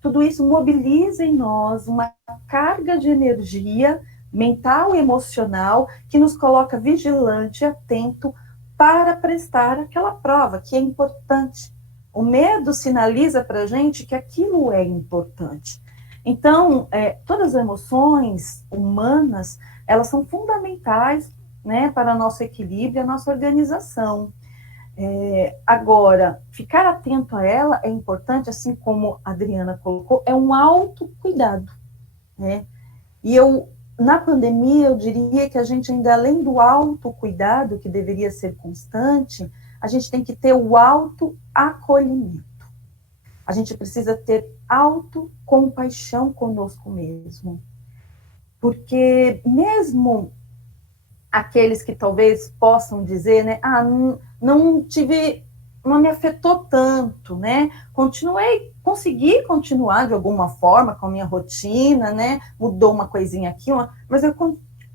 Tudo isso mobiliza em nós uma carga de energia mental e emocional que nos coloca vigilante, atento para prestar aquela prova, que é importante. O medo sinaliza para a gente que aquilo é importante. Então, todas as emoções humanas, elas são fundamentais, né, para o nosso equilíbrio e a nossa organização. Agora, ficar atento a ela é importante, assim como a Adriana colocou, é um autocuidado, né? E na pandemia, eu diria que a gente ainda, além do autocuidado, que deveria ser constante, a gente tem que ter o autoacolhimento. A gente precisa ter autocompaixão conosco mesmo. Porque mesmo aqueles que talvez possam dizer, né, não me afetou tanto, né, consegui continuar de alguma forma com a minha rotina, né, mudou uma coisinha aqui, mas eu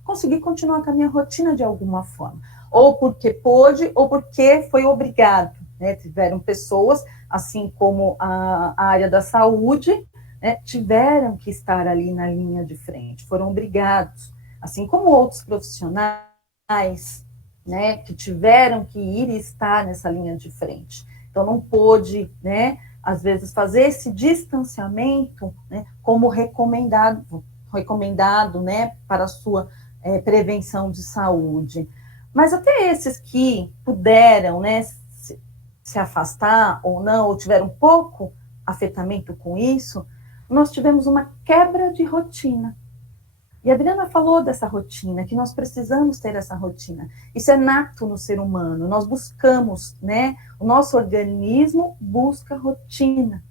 consegui continuar com a minha rotina de alguma forma, ou porque pôde, ou porque foi obrigado, né, tiveram pessoas, assim como a área da saúde, né, tiveram que estar ali na linha de frente, foram obrigados, assim como outros profissionais, né, que tiveram que ir e estar nessa linha de frente. Então, não pôde, né, às vezes, fazer esse distanciamento, né, como recomendado, né, para a sua prevenção de saúde. Mas até esses que puderam, né, se afastar ou não, ou tiveram pouco afetamento com isso, nós tivemos uma quebra de rotina. E a Adriana falou dessa rotina, que nós precisamos ter essa rotina. Isso é nato no ser humano, nós buscamos, né? O nosso organismo busca rotina.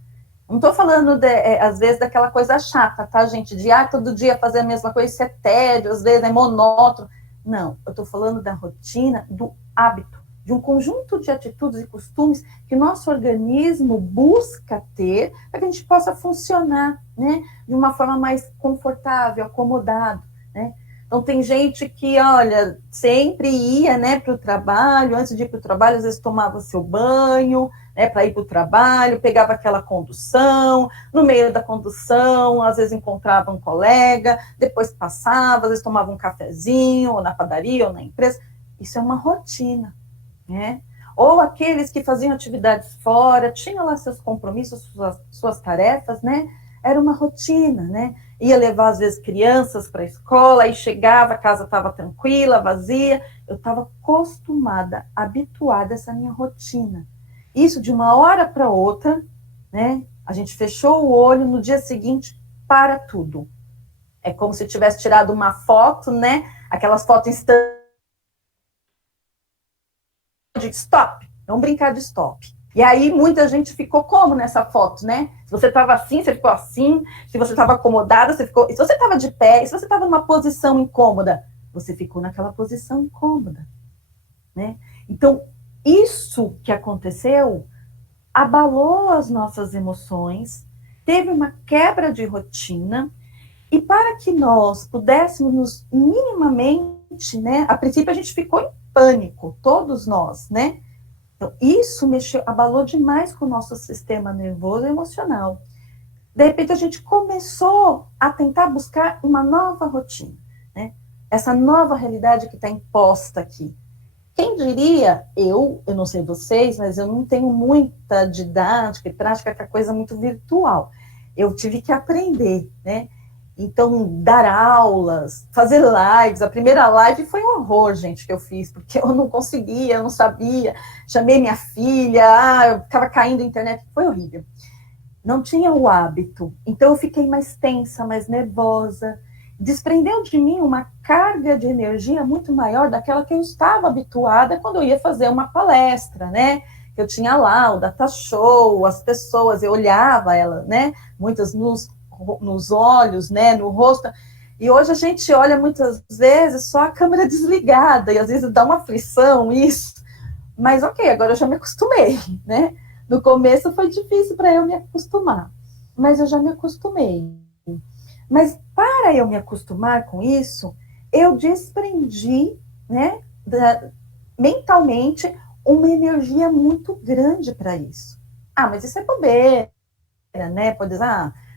Não estou falando, às vezes, daquela coisa chata, tá, gente? De, todo dia fazer a mesma coisa, isso é tédio, às vezes é monótono. Não, eu estou falando da rotina, do hábito, de um conjunto de atitudes e costumes que o nosso organismo busca ter para que a gente possa funcionar, né, de uma forma mais confortável, acomodado, né? Então, tem gente que, olha, sempre ia, né, para o trabalho, antes de ir para o trabalho, às vezes tomava seu banho, né, para ir para o trabalho, pegava aquela condução, no meio da condução, às vezes encontrava um colega, depois passava, às vezes tomava um cafezinho, ou na padaria, ou na empresa. Isso é uma rotina, né? Ou aqueles que faziam atividades fora, tinham lá seus compromissos, suas tarefas, né? Era uma rotina, né? Ia levar, às vezes, crianças para a escola, aí chegava, a casa estava tranquila, vazia. Eu estava acostumada, habituada a essa minha rotina. Isso, de uma hora para outra, né? A gente fechou o olho, no dia seguinte, para tudo. É como se tivesse tirado uma foto, né? Aquelas fotos instantâneas, de stop, vamos brincar de stop. E aí muita gente ficou como nessa foto, né? Se você estava assim, você ficou assim. Se você estava acomodada, você ficou. E se você estava de pé, e se você estava numa posição incômoda, você ficou naquela posição incômoda, né? Então, isso que aconteceu abalou as nossas emoções, teve uma quebra de rotina, e para que nós pudéssemos minimamente, né? A princípio a gente ficou em pânico, todos nós, né? Então, isso abalou demais com o nosso sistema nervoso e emocional. De repente, a gente começou a tentar buscar uma nova rotina, né? Essa nova realidade que está imposta aqui. Quem diria, eu não sei vocês, mas eu não tenho muita didática e prática, que é coisa muito virtual. Eu tive que aprender, né? Então, dar aulas, fazer lives. A primeira live foi um horror, gente, que eu fiz, porque eu não conseguia, eu não sabia. Chamei minha filha, eu ficava caindo na internet, foi horrível. Não tinha o hábito, então eu fiquei mais tensa, mais nervosa. Desprendeu de mim uma carga de energia muito maior daquela que eu estava habituada quando eu ia fazer uma palestra, né? Eu tinha lá o data show, as pessoas, eu olhava ela, né? Muitas nos olhos, né? No rosto. E hoje a gente olha muitas vezes só a câmera desligada, e às vezes dá uma aflição isso. Mas ok, agora eu já me acostumei, né? No começo foi difícil para eu me acostumar, mas eu já me acostumei. Mas para eu me acostumar com isso, eu desprendi, né, mentalmente, uma energia muito grande para isso. Ah, mas isso é bobeira, né? Pode dizer,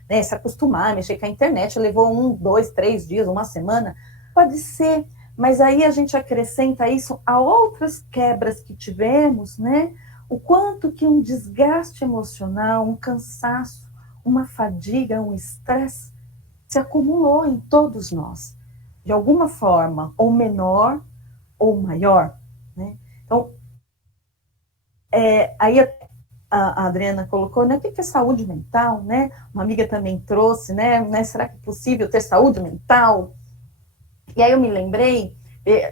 né, se acostumar, mexer com a internet, levou 1, 2, 3 dias, uma semana. Pode ser, mas aí a gente acrescenta isso a outras quebras que tivemos, né? O quanto que um desgaste emocional, um cansaço, uma fadiga, um estresse se acumulou em todos nós, de alguma forma, ou menor ou maior, né? Então, aí a Adriana colocou, né, o que é saúde mental, né? Uma amiga também trouxe, né? Será que é possível ter saúde mental? E aí eu me lembrei,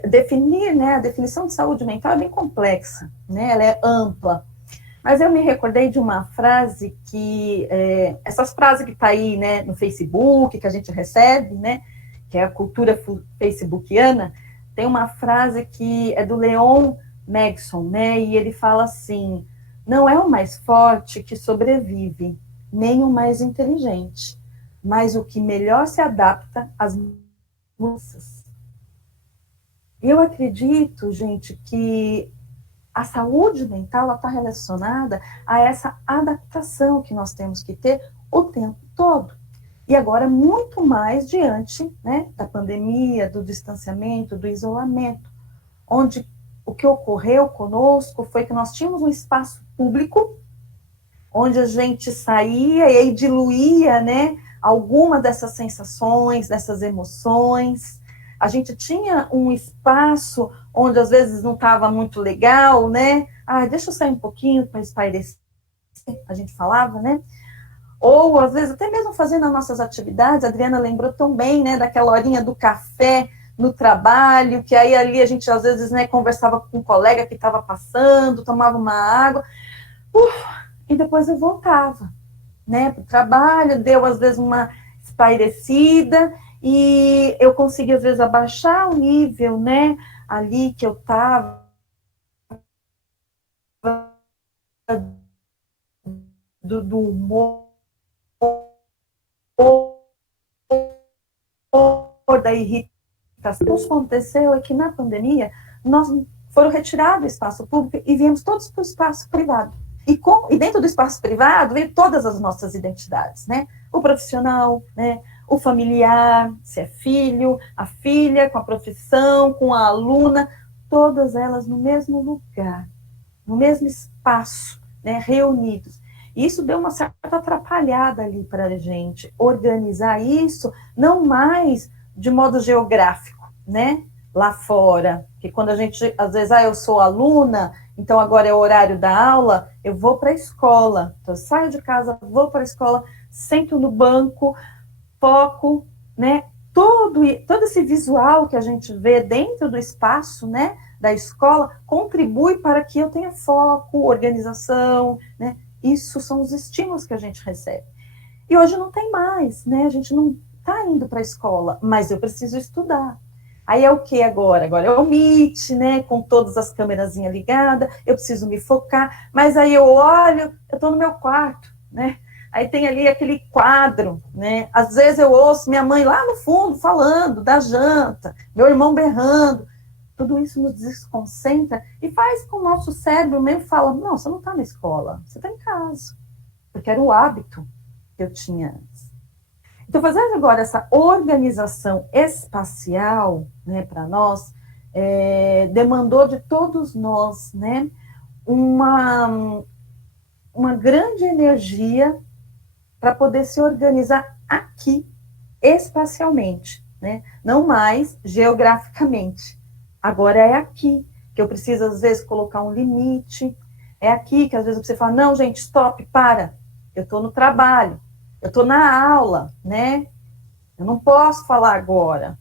definir, né, a definição de saúde mental é bem complexa, né? Ela é ampla. Mas eu me recordei de uma frase que, essas frases que tá aí, né, no Facebook, que a gente recebe, né, que é a cultura facebookiana, tem uma frase que é do Leon Megson, né, e ele fala assim, não é o mais forte que sobrevive, nem o mais inteligente, mas o que melhor se adapta às mudanças. Eu acredito, gente, que a saúde mental está relacionada a essa adaptação que nós temos que ter o tempo todo. E agora, muito mais diante, né, da pandemia, do distanciamento, do isolamento, onde o que ocorreu conosco foi que nós tínhamos um espaço público, onde a gente saía e aí diluía, né, alguma dessas sensações, dessas emoções. A gente tinha um espaço onde às vezes não estava muito legal, né? Deixa eu sair um pouquinho para espairecer, a gente falava, né? Ou às vezes até mesmo fazendo as nossas atividades, a Adriana lembrou tão bem, né, daquela horinha do café no trabalho, que aí ali a gente às vezes, né, conversava com um colega que estava passando, tomava uma água, e depois eu voltava, né, para o trabalho, deu às vezes uma espairecida, e eu consegui, às vezes, abaixar o nível, né, ali que eu estava, do humor, da irritação. O que aconteceu é que, na pandemia, nós foram retirados do espaço público e viemos todos para o espaço privado. E dentro do espaço privado, veio todas as nossas identidades, né, o profissional, né, o familiar, se é filho, a filha, com a profissão, com a aluna, todas elas no mesmo lugar, no mesmo espaço, né, reunidos. E isso deu uma certa atrapalhada ali para a gente organizar isso, não mais de modo geográfico, né, lá fora, que quando a gente, às vezes, eu sou aluna, então agora é o horário da aula, eu vou para a escola, então eu saio de casa, vou para a escola, sento no banco, foco, né, todo esse visual que a gente vê dentro do espaço, né, da escola, contribui para que eu tenha foco, organização, né, isso são os estímulos que a gente recebe. E hoje não tem mais, né, a gente não está indo para a escola, mas eu preciso estudar. Aí é o que agora? Agora é o Meet, né, com todas as câmerazinhas ligadas, eu preciso me focar, mas aí eu olho, eu estou no meu quarto, né, aí tem ali aquele quadro, né? Às vezes eu ouço minha mãe lá no fundo falando da janta, meu irmão berrando. tudo isso nos desconcentra e faz com o nosso cérebro meio fala, não, você não está na escola, você está em casa. Porque era o hábito que eu tinha antes. Então, fazendo agora essa organização espacial, né, para nós, demandou de todos nós, né, uma grande energia para poder se organizar aqui, espacialmente, né, não mais geograficamente. Agora é aqui que eu preciso, às vezes, colocar um limite, é aqui que, às vezes, você fala, não, gente, stop, para, eu estou no trabalho, eu estou na aula, né? Eu não posso falar agora.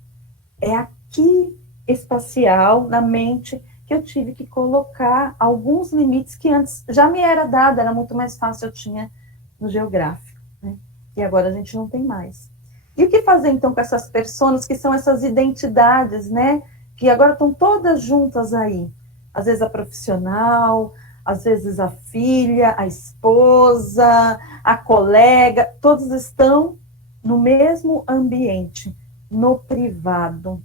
É aqui, espacial, na mente, que eu tive que colocar alguns limites que antes já me era dado, era muito mais fácil, eu tinha no geográfico, né? E agora a gente não tem mais. E o que fazer, então, com essas pessoas que são essas identidades, né? Que agora estão todas juntas aí. Às vezes a profissional, às vezes a filha, a esposa, a colega, todos estão no mesmo ambiente, no privado.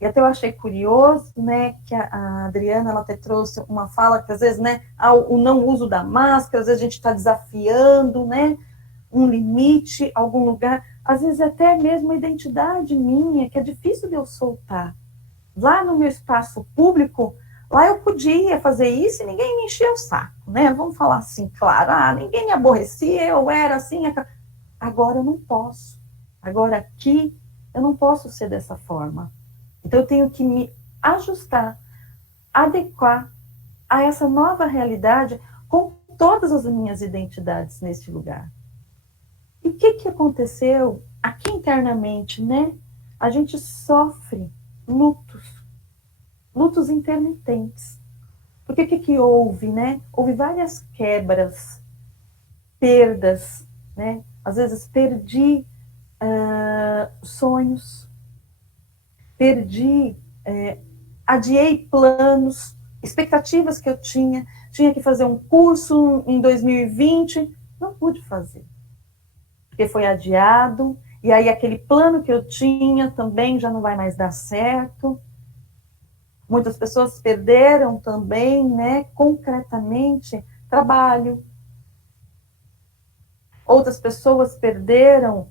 E até eu achei curioso, né, que a Adriana, ela até trouxe uma fala que às vezes, né, o não uso da máscara, às vezes a gente está desafiando, né, um limite, algum lugar, às vezes até mesmo uma identidade minha, que é difícil de eu soltar. Lá no meu espaço público, lá eu podia fazer isso e ninguém me enchia o saco, né? Vamos falar assim, claro, ninguém me aborrecia, eu era assim. Agora eu não posso. Agora aqui, eu não posso ser dessa forma. Então eu tenho que me ajustar, adequar a essa nova realidade com todas as minhas identidades neste lugar. E o que aconteceu aqui internamente, né? A gente sofre lutos intermitentes. Porque o que houve, né? Houve várias quebras, perdas, né? Às vezes perdi sonhos, adiei planos, expectativas que eu tinha que fazer um curso em 2020, não pude fazer, porque foi adiado, e aí aquele plano que eu tinha também já não vai mais dar certo. Muitas pessoas perderam também, né, concretamente, trabalho. Outras pessoas perderam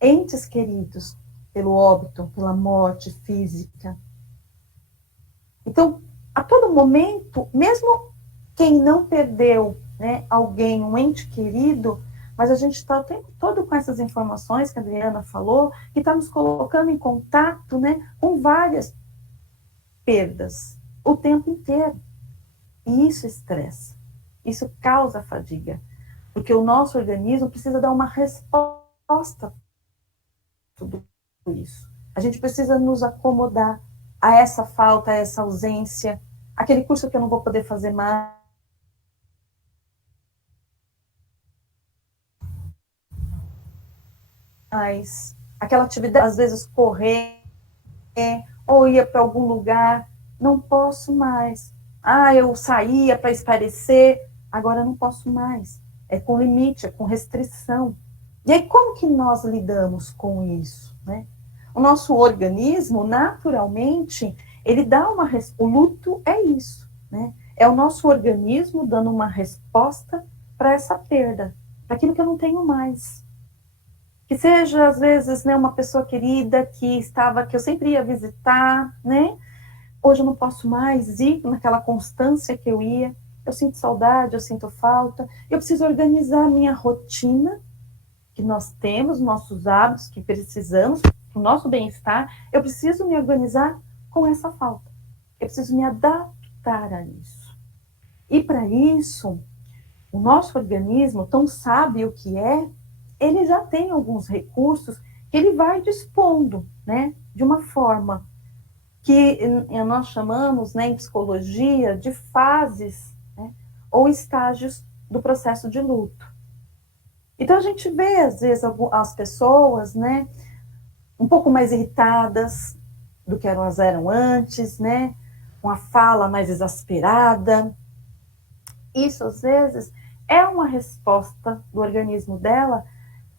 entes queridos pelo óbito, pela morte física. Então, a todo momento, mesmo quem não perdeu, né, alguém, um ente querido, mas a gente está o tempo todo com essas informações que a Adriana falou, que está nos colocando em contato, né, com várias perdas o tempo inteiro. E isso estressa, isso causa fadiga, porque o nosso organismo precisa dar uma resposta a tudo isso. A gente precisa nos acomodar a essa falta, a essa ausência, aquele curso que eu não vou poder fazer mais, aquela atividade, às vezes correr, ou ia para algum lugar, não posso mais. Eu saía para espairecer, agora não posso mais. É com limite, é com restrição. E aí, como que nós lidamos com isso, né? O nosso organismo, naturalmente, ele dá o luto é isso, né? É o nosso organismo dando uma resposta para essa perda, para aquilo que eu não tenho mais. Que seja, às vezes, né, uma pessoa querida que eu sempre ia visitar, né? Hoje eu não posso mais ir naquela constância que eu ia. Eu sinto saudade, eu sinto falta. Eu preciso organizar a minha rotina, que nós temos, nossos hábitos, que precisamos, o nosso bem-estar. Eu preciso me organizar com essa falta. Eu preciso me adaptar a isso. E para isso, o nosso organismo, tão sábio que ele já tem alguns recursos que ele vai dispondo, né, de uma forma que nós chamamos, né, em psicologia, de fases, né, ou estágios do processo de luto. Então, a gente vê, às vezes, as pessoas, né, um pouco mais irritadas do que elas eram antes, né, com a fala mais exasperada. Isso, às vezes, é uma resposta do organismo dela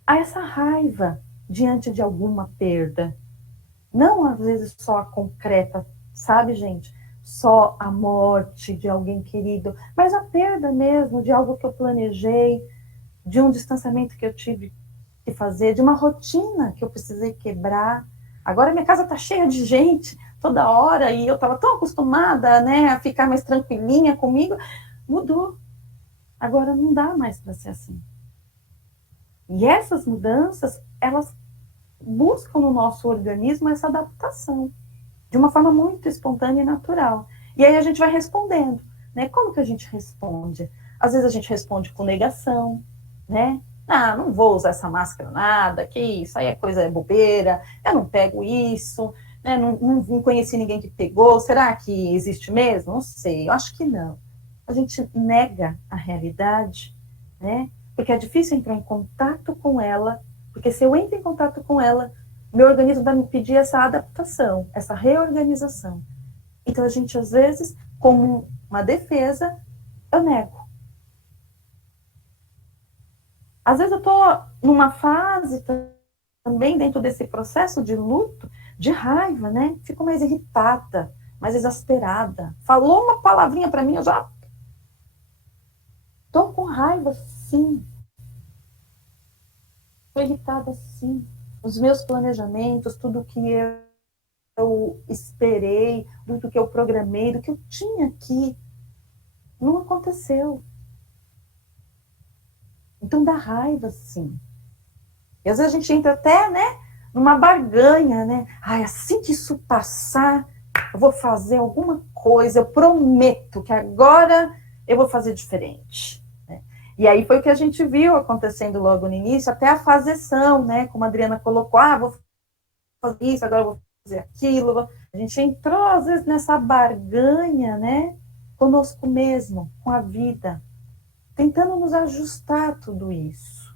a essa raiva diante de alguma perda. Não, às vezes, só a concreta sabe, gente? Só a morte de alguém querido, mas a perda mesmo de algo que eu planejei, de um distanciamento que eu tive que fazer, de uma rotina que eu precisei quebrar. Agora minha casa tá cheia de gente toda hora e eu estava tão acostumada, né, a ficar mais tranquilinha comigo. Mudou. Agora não dá mais para ser assim. E essas mudanças, elas buscam no nosso organismo essa adaptação de uma forma muito espontânea e natural. E aí a gente vai respondendo, né? Como que a gente responde? Às vezes a gente responde com negação, né? Ah, não vou usar essa máscara nada, que isso aí é coisa bobeira, eu não pego isso, né? Não conheci ninguém que pegou, será que existe mesmo? Não sei, eu acho que não. A gente nega a realidade, né? Porque é difícil entrar em contato com ela, porque se eu entro em contato com ela, meu organismo vai me pedir essa adaptação, essa reorganização. Então a gente, às vezes, como uma defesa, eu nego. Às vezes eu estou numa fase também, dentro desse processo de luto, de raiva, né? Fico mais irritada, mais exasperada. Falou uma palavrinha para mim, eu já estou com raiva, sim. Estou irritada, sim. Os meus planejamentos, tudo que eu esperei, tudo que eu programei, do que eu tinha aqui, não aconteceu. Então dá raiva, sim. E às vezes a gente entra até, né, numa barganha, né? Ai, assim que isso passar, eu vou fazer alguma coisa, eu prometo que agora eu vou fazer diferente. Né? E aí foi o que a gente viu acontecendo logo no início, até a faseção, né? Como a Adriana colocou, vou fazer isso, agora eu vou fazer aquilo. A gente entrou, às vezes, nessa barganha, né? Conosco mesmo, com a vida, tentando nos ajustar a tudo isso.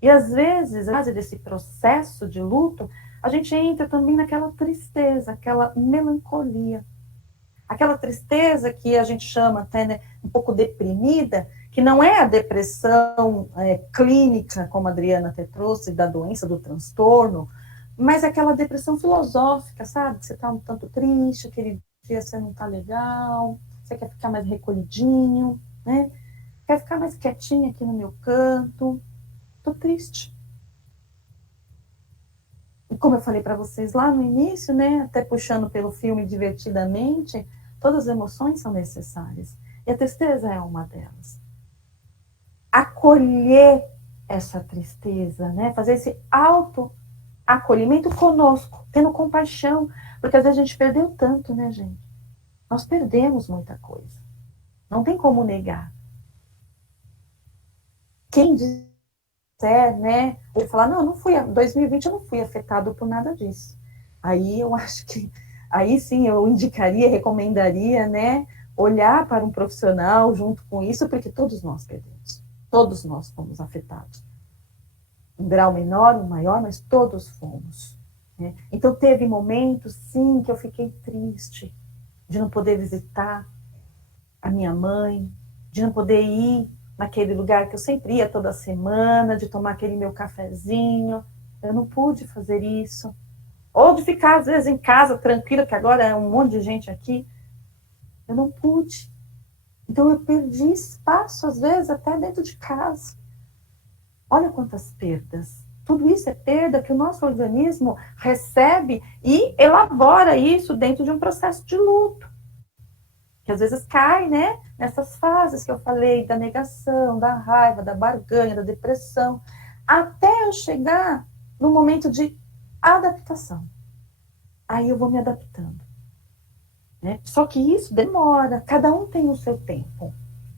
E às vezes, desse processo de luto, a gente entra também naquela tristeza, aquela melancolia. Aquela tristeza que a gente chama até, né, um pouco deprimida, que não é a depressão clínica, como a Adriana até trouxe, da doença, do transtorno, mas aquela depressão filosófica, sabe? Você está um tanto triste, aquele dia você não está legal, você quer ficar mais recolhidinho, né? Quer ficar mais quietinho aqui no meu canto. Tô triste. E como eu falei para vocês lá no início, né, até puxando pelo filme Divertidamente, todas as emoções são necessárias. E a tristeza é uma delas. Acolher essa tristeza, né, fazer esse auto-acolhimento conosco, tendo compaixão, porque às vezes a gente perdeu tanto, né, gente? Nós perdemos muita coisa. Não tem como negar. Quem diz né, ou falar, não, 2020 eu não fui afetado por nada disso. Aí eu acho que, aí sim eu indicaria, recomendaria, né, olhar para um profissional junto com isso, porque todos nós perdemos, todos nós fomos afetados. Um grau menor, um maior, mas todos fomos. Né? Então teve momentos, sim, que eu fiquei triste, de não poder visitar a minha mãe, de não poder ir naquele lugar que eu sempre ia toda semana, de tomar aquele meu cafezinho. Eu não pude fazer isso. Ou de ficar, às vezes, em casa, tranquila, que agora é um monte de gente aqui. Eu não pude. Então, eu perdi espaço, às vezes, até dentro de casa. Olha quantas perdas. Tudo isso é perda que o nosso organismo recebe e elabora isso dentro de um processo de luto. Que às vezes cai, né, nessas fases que eu falei, da negação, da raiva, da barganha, da depressão, até eu chegar no momento de adaptação. Aí eu vou me adaptando. Né? Só que isso demora, cada um tem o seu tempo.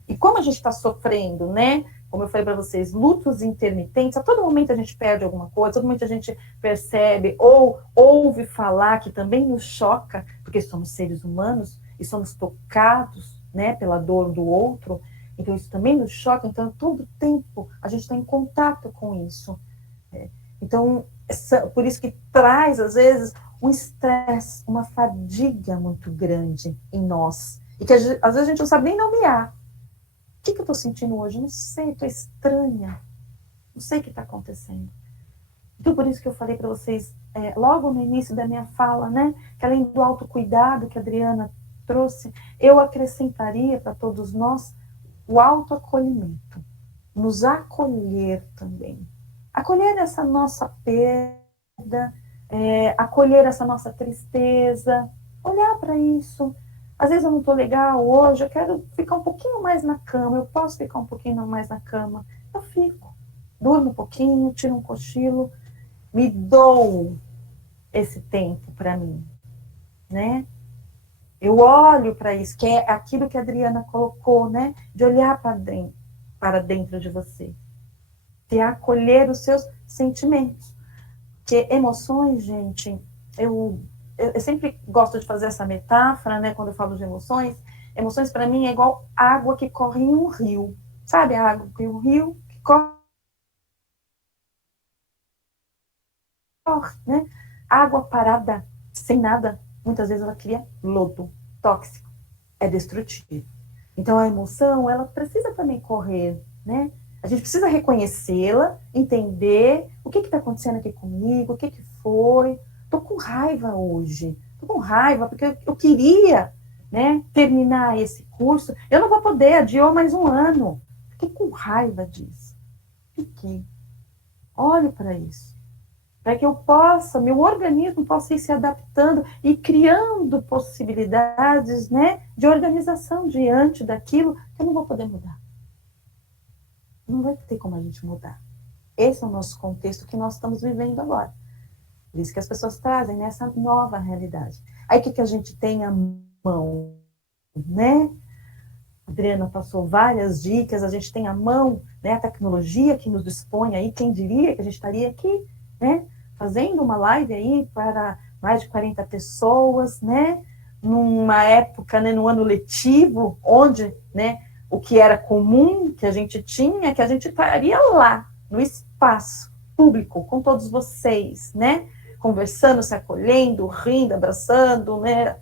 E como a gente está sofrendo, né, como eu falei para vocês, lutos intermitentes, a todo momento a gente perde alguma coisa, a todo momento a gente percebe ou ouve falar que também nos choca, porque somos seres humanos, e somos tocados, né, pela dor do outro, então isso também nos choca, então todo tempo a gente está em contato com isso. Então, por isso que traz, às vezes, um estresse, uma fadiga muito grande em nós, e que às vezes a gente não sabe nem nomear. O que eu estou sentindo hoje? Não sei, estou estranha, não sei o que está acontecendo. Então, por isso que eu falei para vocês, logo no início da minha fala, né, que além do autocuidado que a Adriana trouxe, eu acrescentaria para todos nós o autoacolhimento, nos acolher também. Acolher essa nossa perda, acolher essa nossa tristeza, olhar para isso. Às vezes eu não estou legal hoje, eu quero ficar um pouquinho mais na cama, eu posso ficar um pouquinho mais na cama, eu fico. Durmo um pouquinho, tiro um cochilo, me dou esse tempo para mim, né? Eu olho para isso, que é aquilo que a Adriana colocou, né? De olhar para dentro de você. De acolher os seus sentimentos. Porque emoções, gente, eu sempre gosto de fazer essa metáfora, né? Quando eu falo de emoções para mim é igual água que corre em um rio. Sabe a água em um rio que corre, né? Água parada, sem nada, muitas vezes ela cria lodo tóxico, é destrutivo. Então a emoção, ela precisa também correr, né? A gente precisa reconhecê-la, entender o que está acontecendo aqui comigo, o que foi. Tô com raiva hoje, tô com raiva porque eu queria, né, terminar esse curso, eu não vou poder, adiou mais um ano. Fiquei com raiva disso. Fiquei. Olhe para isso. Para que eu possa, meu organismo possa ir se adaptando e criando possibilidades, né, de organização diante daquilo que eu não vou poder mudar. Não vai ter como a gente mudar. Esse é o nosso contexto que nós estamos vivendo agora. Por isso que as pessoas trazem nessa nova realidade. Aí o que a gente tem à mão, né? A Adriana passou várias dicas, a gente tem à mão, né, a tecnologia que nos dispõe aí, quem diria que a gente estaria aqui, né, fazendo uma live aí para mais de 40 pessoas, né, numa época, né, no ano letivo, onde, né, o que era comum que a gente tinha, que a gente estaria lá, no espaço público, com todos vocês, né, conversando, se acolhendo, rindo, abraçando, né.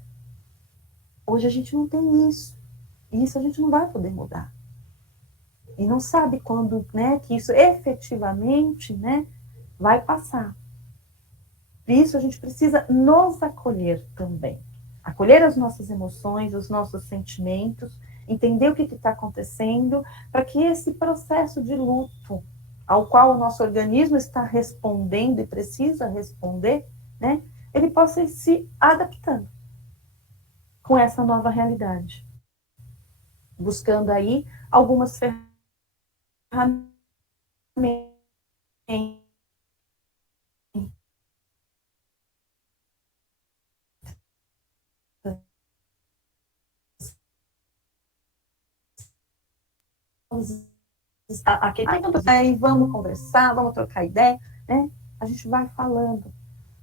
Hoje a gente não tem isso. E isso a gente não vai poder mudar. E não sabe quando, né, que isso efetivamente, né, vai passar. Por isso a gente precisa nos acolher também. Acolher as nossas emoções, os nossos sentimentos, entender o que está acontecendo, para que esse processo de luto, ao qual o nosso organismo está respondendo e precisa responder, né, ele possa ir se adaptando com essa nova realidade. Buscando aí algumas ferramentas aí vamos conversar, vamos trocar ideia, né? A gente vai falando,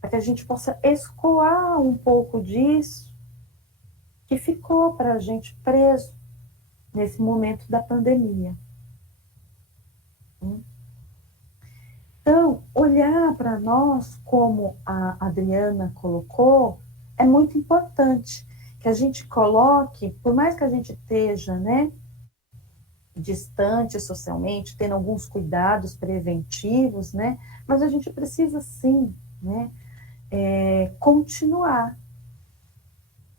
para que a gente possa escoar um pouco disso que ficou para a gente preso nesse momento da pandemia. Então, olhar para nós, como a Adriana colocou, é muito importante que a gente coloque, por mais que a gente esteja, né, distante socialmente, tendo alguns cuidados preventivos, né, mas a gente precisa sim, né, continuar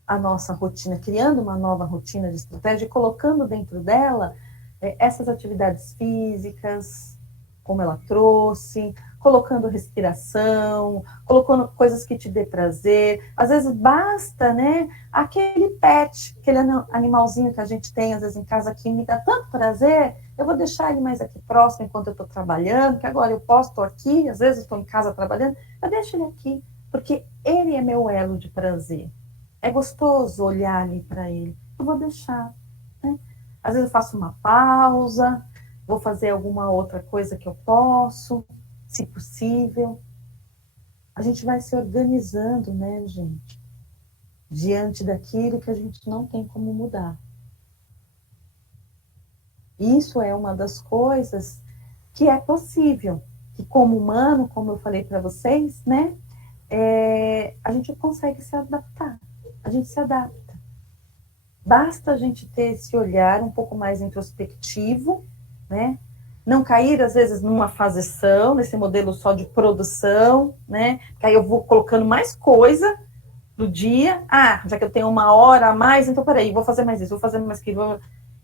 a nossa rotina, criando uma nova rotina de estratégia e colocando dentro dela essas atividades físicas, como ela trouxe, colocando respiração, colocando coisas que te dê prazer. Às vezes basta, né, aquele pet, aquele animalzinho que a gente tem, às vezes em casa, que me dá tanto prazer, eu vou deixar ele mais aqui próximo enquanto eu estou trabalhando, que agora eu posso, estou aqui, às vezes estou em casa trabalhando, eu deixo ele aqui, porque ele é meu elo de prazer. É gostoso olhar ali para ele. Eu vou deixar, né? Às vezes eu faço uma pausa, vou fazer alguma outra coisa que eu posso, se possível. A gente vai se organizando, né, gente? Diante daquilo que a gente não tem como mudar. Isso é uma das coisas que é possível, que como humano, como eu falei para vocês, né, a gente consegue se adaptar. A gente se adapta. Basta a gente ter esse olhar um pouco mais introspectivo, né? não cair, às vezes, numa faseção, nesse modelo só de produção, né? Que aí eu vou colocando mais coisa do dia. Ah, já que eu tenho 1 hora a mais, então peraí, vou fazer mais isso, vou fazer mais aquilo.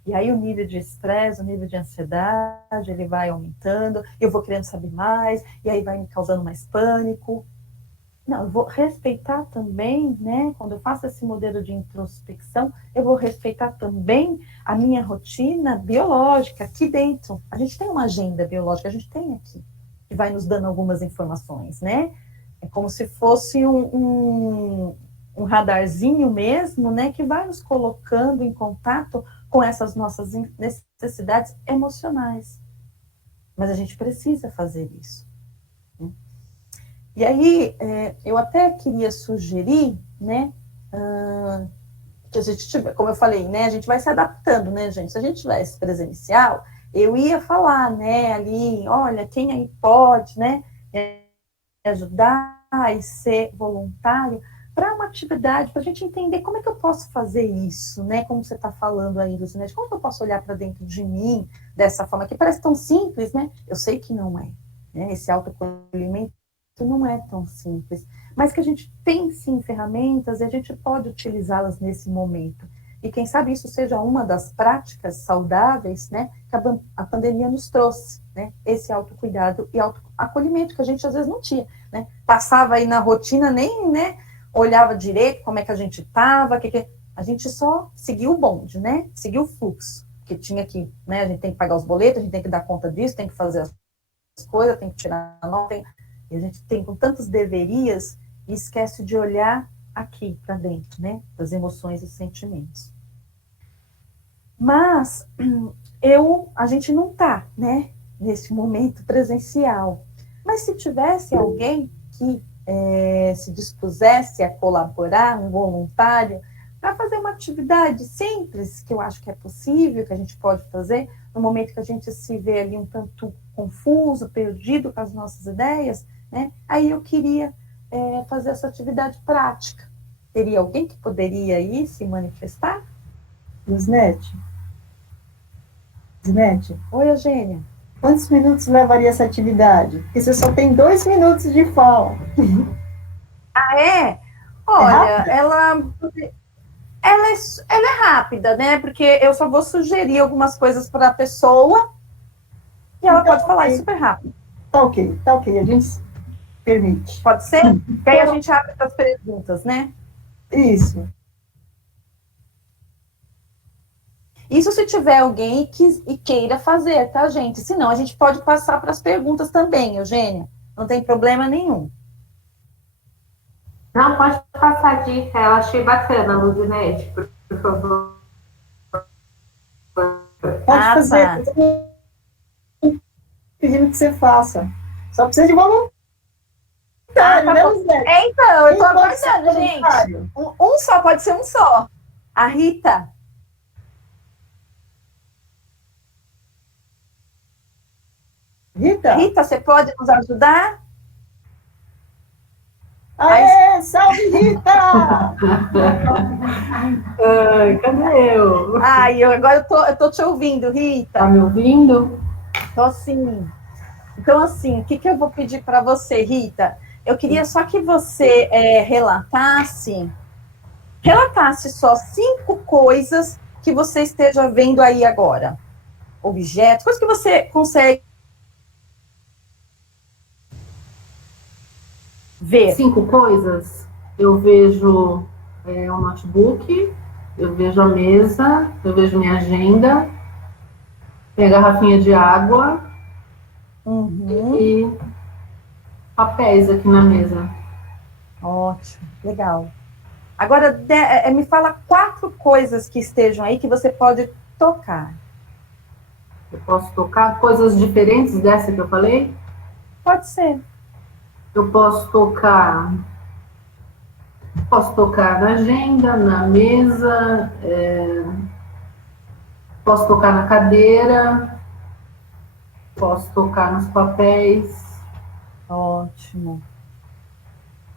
E aí o nível de estresse, o nível de ansiedade, ele vai aumentando, eu vou querendo saber mais, e aí vai me causando mais pânico. Não, eu vou respeitar também, né? Quando eu faço esse modelo de introspecção, eu vou respeitar também a minha rotina biológica aqui dentro. A gente tem uma agenda biológica, a gente tem aqui, que vai nos dando algumas informações, né? É como se fosse um radarzinho mesmo, né? Que vai nos colocando em contato com essas nossas necessidades emocionais. Mas a gente precisa fazer isso. E aí, eu até queria sugerir, né, que a gente, como eu falei, né, a gente vai se adaptando, né, gente? Se a gente tivesse presencial, eu ia falar, né, ali, olha, quem aí pode, né, ajudar e ser voluntário para uma atividade, para a gente entender como é que eu posso fazer isso, né, como você está falando aí, Lucinete, como que eu posso olhar para dentro de mim dessa forma, que parece tão simples, né? Eu sei que não é, né, esse autoacolhimento não é tão simples, mas que a gente tem sim ferramentas e a gente pode utilizá-las nesse momento. E quem sabe isso seja uma das práticas saudáveis, né, que a pandemia nos trouxe, né, esse autocuidado e autoacolhimento que a gente às vezes não tinha, né, passava aí na rotina, nem, né, olhava direito como é que a gente estava, a gente só seguia o bonde, né, seguia o fluxo, que tinha que, né, a gente tem que pagar os boletos, a gente tem que dar conta disso, tem que fazer as coisas, tem que tirar a nota, e a gente tem com tantos deverias e esquece de olhar aqui para dentro, né, das emoções e sentimentos. Mas a gente não está, né, nesse momento presencial. Mas se tivesse alguém que se dispusesse a colaborar, um voluntário, para fazer uma atividade simples, que eu acho que é possível, que a gente pode fazer, no momento que a gente se vê ali um tanto confuso, perdido com as nossas ideias, né, aí eu queria fazer essa atividade prática. Teria alguém que poderia ir se manifestar? Lucinete? Oi, Eugênia. Quantos minutos levaria essa atividade? Porque você só tem 2 minutos de fala. Ah, é? Olha, ela é rápida, né? Porque eu só vou sugerir algumas coisas para a pessoa e ela pode falar super rápido. Tá ok, a gente permite. Pode ser? E aí a gente abre para as perguntas, né? Isso. Isso se tiver alguém que queira fazer, tá, gente? Senão a gente pode passar para as perguntas também, Eugênia. Não tem problema nenhum. Não, pode passar a dica. Eu achei bacana, Luzinete, por favor. Pode fazer. Tá. Pedindo que você faça. Só precisa de voluntário, né, Luzinete? Então, eu tô aguardando, gente. Um só, pode ser um só. A Rita. Rita, você pode nos ajudar? Aê, salve, Rita! Ai, cadê eu? Ai, agora eu tô te ouvindo, Rita. Tá me ouvindo? Tô sim. Então, assim, o que eu vou pedir para você, Rita? Eu queria só que você relatasse só 5 coisas que você esteja vendo aí agora. Objetos, coisas que você consegue ver. 5 coisas. Eu vejo um notebook, eu vejo a mesa, eu vejo minha agenda, minha garrafinha de água e papéis aqui na mesa. Ótimo, legal. Agora, me fala 4 coisas que estejam aí que você pode tocar. Eu posso tocar coisas diferentes dessa que eu falei? Pode ser. Eu posso tocar na agenda, na mesa, posso tocar na cadeira, posso tocar nos papéis. Ótimo.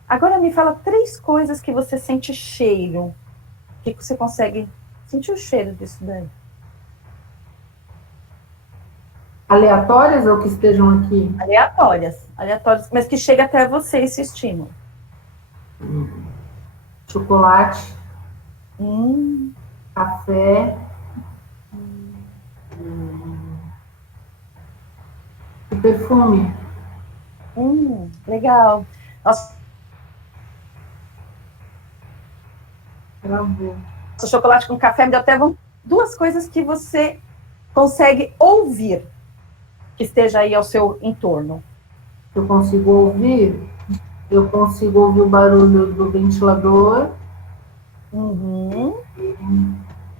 Agora me fala 3 coisas que você sente cheiro. O que você consegue sentir o cheiro disso daí? Aleatórias ou que estejam aqui? Aleatórias, mas que chega até você esse estímulo. Chocolate. Café. E perfume. Legal. Nossa, o chocolate com café me deu até duas coisas que você consegue ouvir, que esteja aí ao seu entorno. Eu consigo ouvir o barulho do ventilador.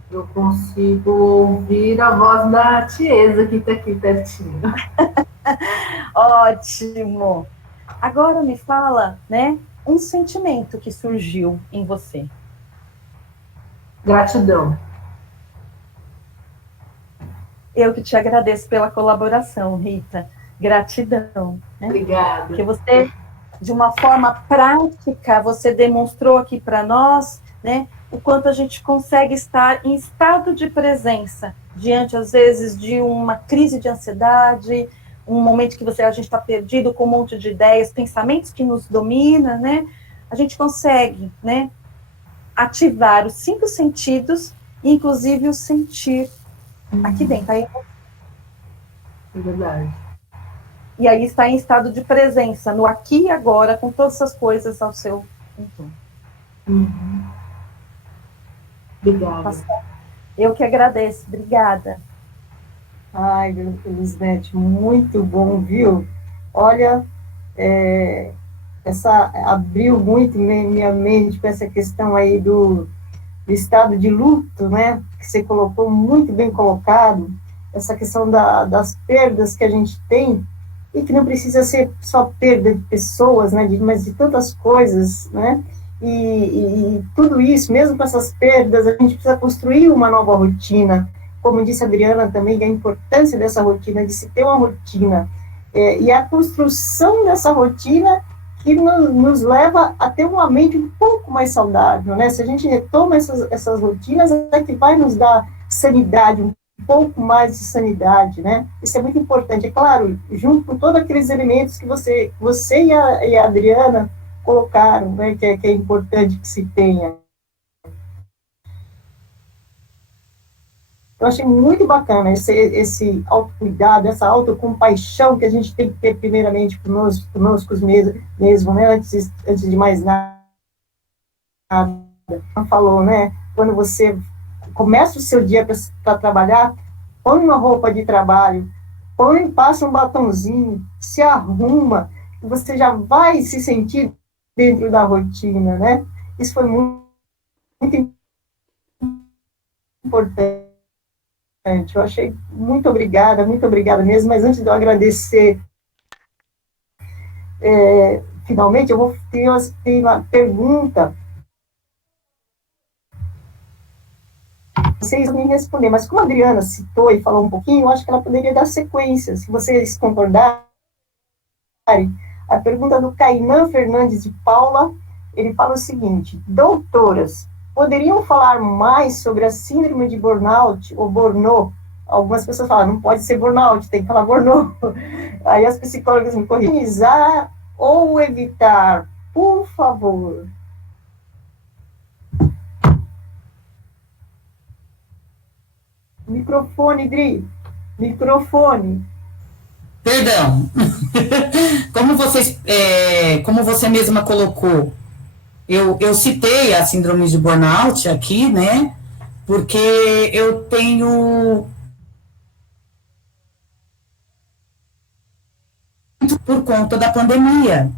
Eu consigo ouvir a voz da Tiesa, que está aqui pertinho. Ótimo. Agora me fala, né, um sentimento que surgiu em você. Gratidão. Eu que te agradeço pela colaboração, Rita. Gratidão. Né? Obrigada. Porque você, de uma forma prática, você demonstrou aqui para nós, né, o quanto a gente consegue estar em estado de presença diante, às vezes, de uma crise de ansiedade, um momento que a gente está perdido com um monte de ideias, pensamentos que nos dominam, né? A gente consegue, né, ativar os 5 sentidos, inclusive o sentir aqui dentro. Aí, é verdade. E aí está em estado de presença, no aqui e agora, com todas essas coisas ao seu entorno. Obrigada. Eu que agradeço. Obrigada. Ai, Elisbeth, muito bom, viu? Olha, abriu muito minha mente com essa questão aí do estado de luto, né? Que você colocou muito bem colocado, essa questão das perdas que a gente tem, e que não precisa ser só perda de pessoas, né? Mas de tantas coisas, né? E tudo isso, mesmo com essas perdas, a gente precisa construir uma nova rotina. Como disse a Adriana também, a importância dessa rotina, de se ter uma rotina. E a construção dessa rotina que nos leva a ter uma mente um pouco mais saudável, né? Se a gente retoma essas rotinas, é que vai nos dar sanidade, um pouco mais de sanidade, né? Isso é muito importante. É claro, junto com todos aqueles elementos que você e a Adriana colocaram, né? Que é importante que se tenha. Eu achei muito bacana esse autocuidado, essa autocompaixão que a gente tem que ter primeiramente conosco mesmo, né? Antes de mais nada. Falou, né? Quando você começa o seu dia para trabalhar, põe uma roupa de trabalho, passa um batonzinho, se arruma, e você já vai se sentir dentro da rotina, né? Isso foi muito importante. Eu achei muito obrigada mesmo, mas antes de eu agradecer, finalmente, eu vou ter uma pergunta. Vocês vão me responder, mas como a Adriana citou e falou um pouquinho, eu acho que ela poderia dar sequência, se vocês concordarem. A pergunta do Cainan Fernandes de Paula, ele fala o seguinte: doutoras, poderiam falar mais sobre a síndrome de burnout ou burnout? Algumas pessoas falam, não pode ser burnout, tem que falar burnout. Aí as psicólogas me corrigem. Minimizar ou evitar, por favor. Microfone, Dri. Microfone. Perdão. Como você mesma colocou, eu citei a síndrome de burnout aqui, né? Porque eu tenho, por conta da pandemia,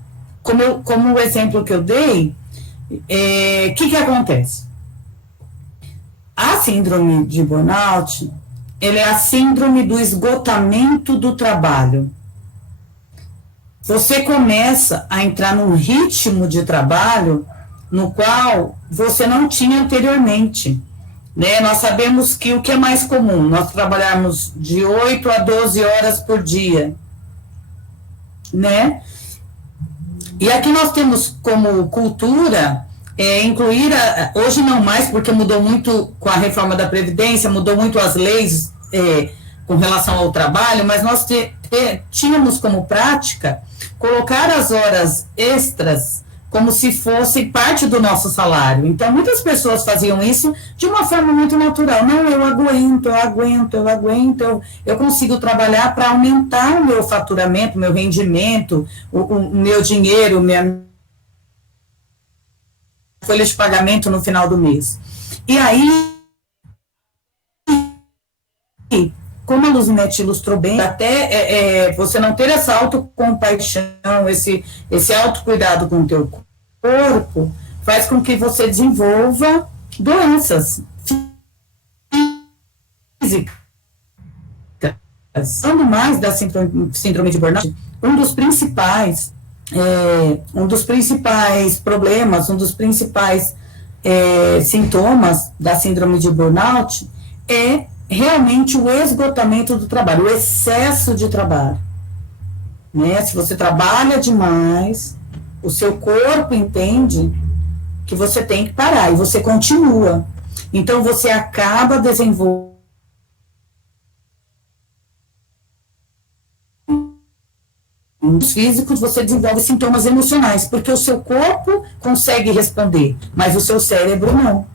como o exemplo que eu dei, que acontece? A síndrome de burnout, ela é a síndrome do esgotamento do trabalho. Você começa a entrar num ritmo de trabalho no qual você não tinha anteriormente, né? Nós sabemos que o que é mais comum, nós trabalharmos de 8 a 12 horas por dia, né? E aqui nós temos como cultura incluir, hoje não mais, porque mudou muito com a reforma da Previdência, mudou muito as leis com relação ao trabalho, mas nós tínhamos como prática colocar as horas extras como se fosse parte do nosso salário. Então, muitas pessoas faziam isso de uma forma muito natural. Não, eu aguento, eu consigo trabalhar para aumentar o meu faturamento, meu rendimento, o meu dinheiro, minha folha de pagamento no final do mês. E aí, como a Luzinete ilustrou bem, até você não ter essa autocompaixão, esse autocuidado com o teu corpo, faz com que você desenvolva doenças físicas. Falando mais da síndrome de burnout, um dos principais problemas, um dos principais sintomas da síndrome de burnout é realmente o esgotamento do trabalho, o excesso de trabalho. Né? Se você trabalha demais, o seu corpo entende que você tem que parar, e você continua. Então, você acaba desenvolvendo físicos, você desenvolve sintomas emocionais, porque o seu corpo consegue responder, mas o seu cérebro não.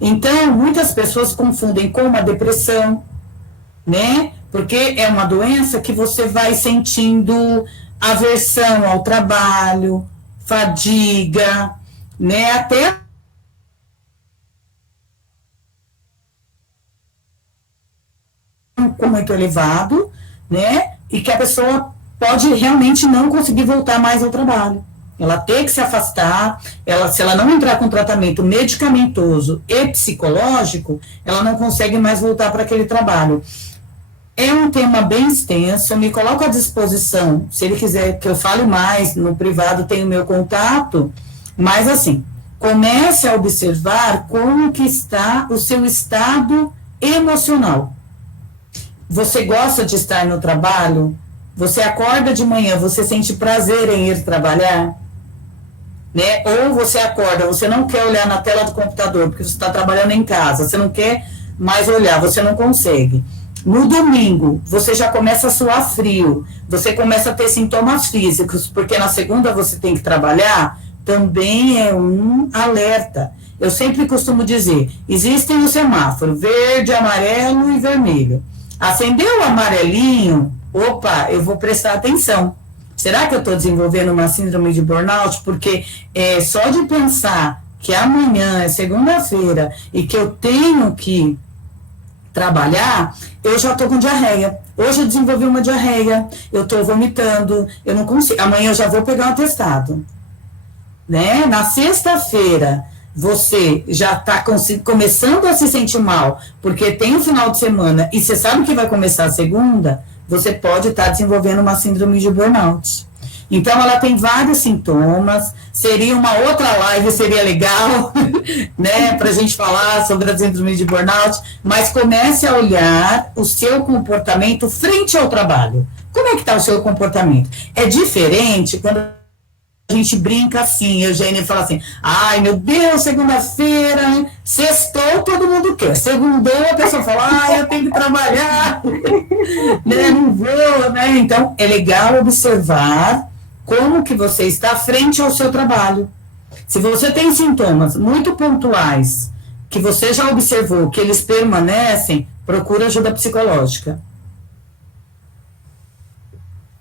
Então, muitas pessoas confundem com uma depressão, né? Porque é uma doença que você vai sentindo aversão ao trabalho, fadiga, né? Até muito elevado, né? E que a pessoa pode realmente não conseguir voltar mais ao trabalho. Ela tem que se afastar, se ela não entrar com tratamento medicamentoso e psicológico, ela não consegue mais voltar para aquele trabalho. É um tema bem extenso, eu me coloco à disposição, se ele quiser que eu fale mais, no privado tem o meu contato, mas assim, comece a observar como que está o seu estado emocional. Você gosta de estar no trabalho? Você acorda de manhã, você sente prazer em ir trabalhar? Né? Ou você acorda, você não quer olhar na tela do computador, porque você está trabalhando em casa, você não quer mais olhar, você não consegue. No domingo, você já começa a suar frio, você começa a ter sintomas físicos, porque na segunda você tem que trabalhar, também é um alerta. Eu sempre costumo dizer, existem os semáforos, verde, amarelo e vermelho. Acendeu o amarelinho, opa, eu vou prestar atenção. Será que eu estou desenvolvendo uma síndrome de burnout? Porque só de pensar que amanhã é segunda-feira e que eu tenho que trabalhar, eu já estou com diarreia. Hoje eu desenvolvi uma diarreia, eu estou vomitando, eu não consigo. Amanhã eu já vou pegar um atestado. Né? Na sexta-feira, você já está começando a se sentir mal, porque tem um final de semana e você sabe que vai começar a segunda, você pode estar desenvolvendo uma síndrome de burnout. Então, ela tem vários sintomas, seria uma outra live, seria legal, né, para a gente falar sobre a síndrome de burnout, mas comece a olhar o seu comportamento frente ao trabalho. Como é que está o seu comportamento? É diferente quando a gente brinca assim, Eugênia fala assim, ai meu Deus, segunda-feira, sextou, todo mundo quer, segundou, a pessoa fala, ai, eu tenho que trabalhar, né, não vou, né, então é legal observar como que você está frente ao seu trabalho. Se você tem sintomas muito pontuais, que você já observou que eles permanecem, procura ajuda psicológica.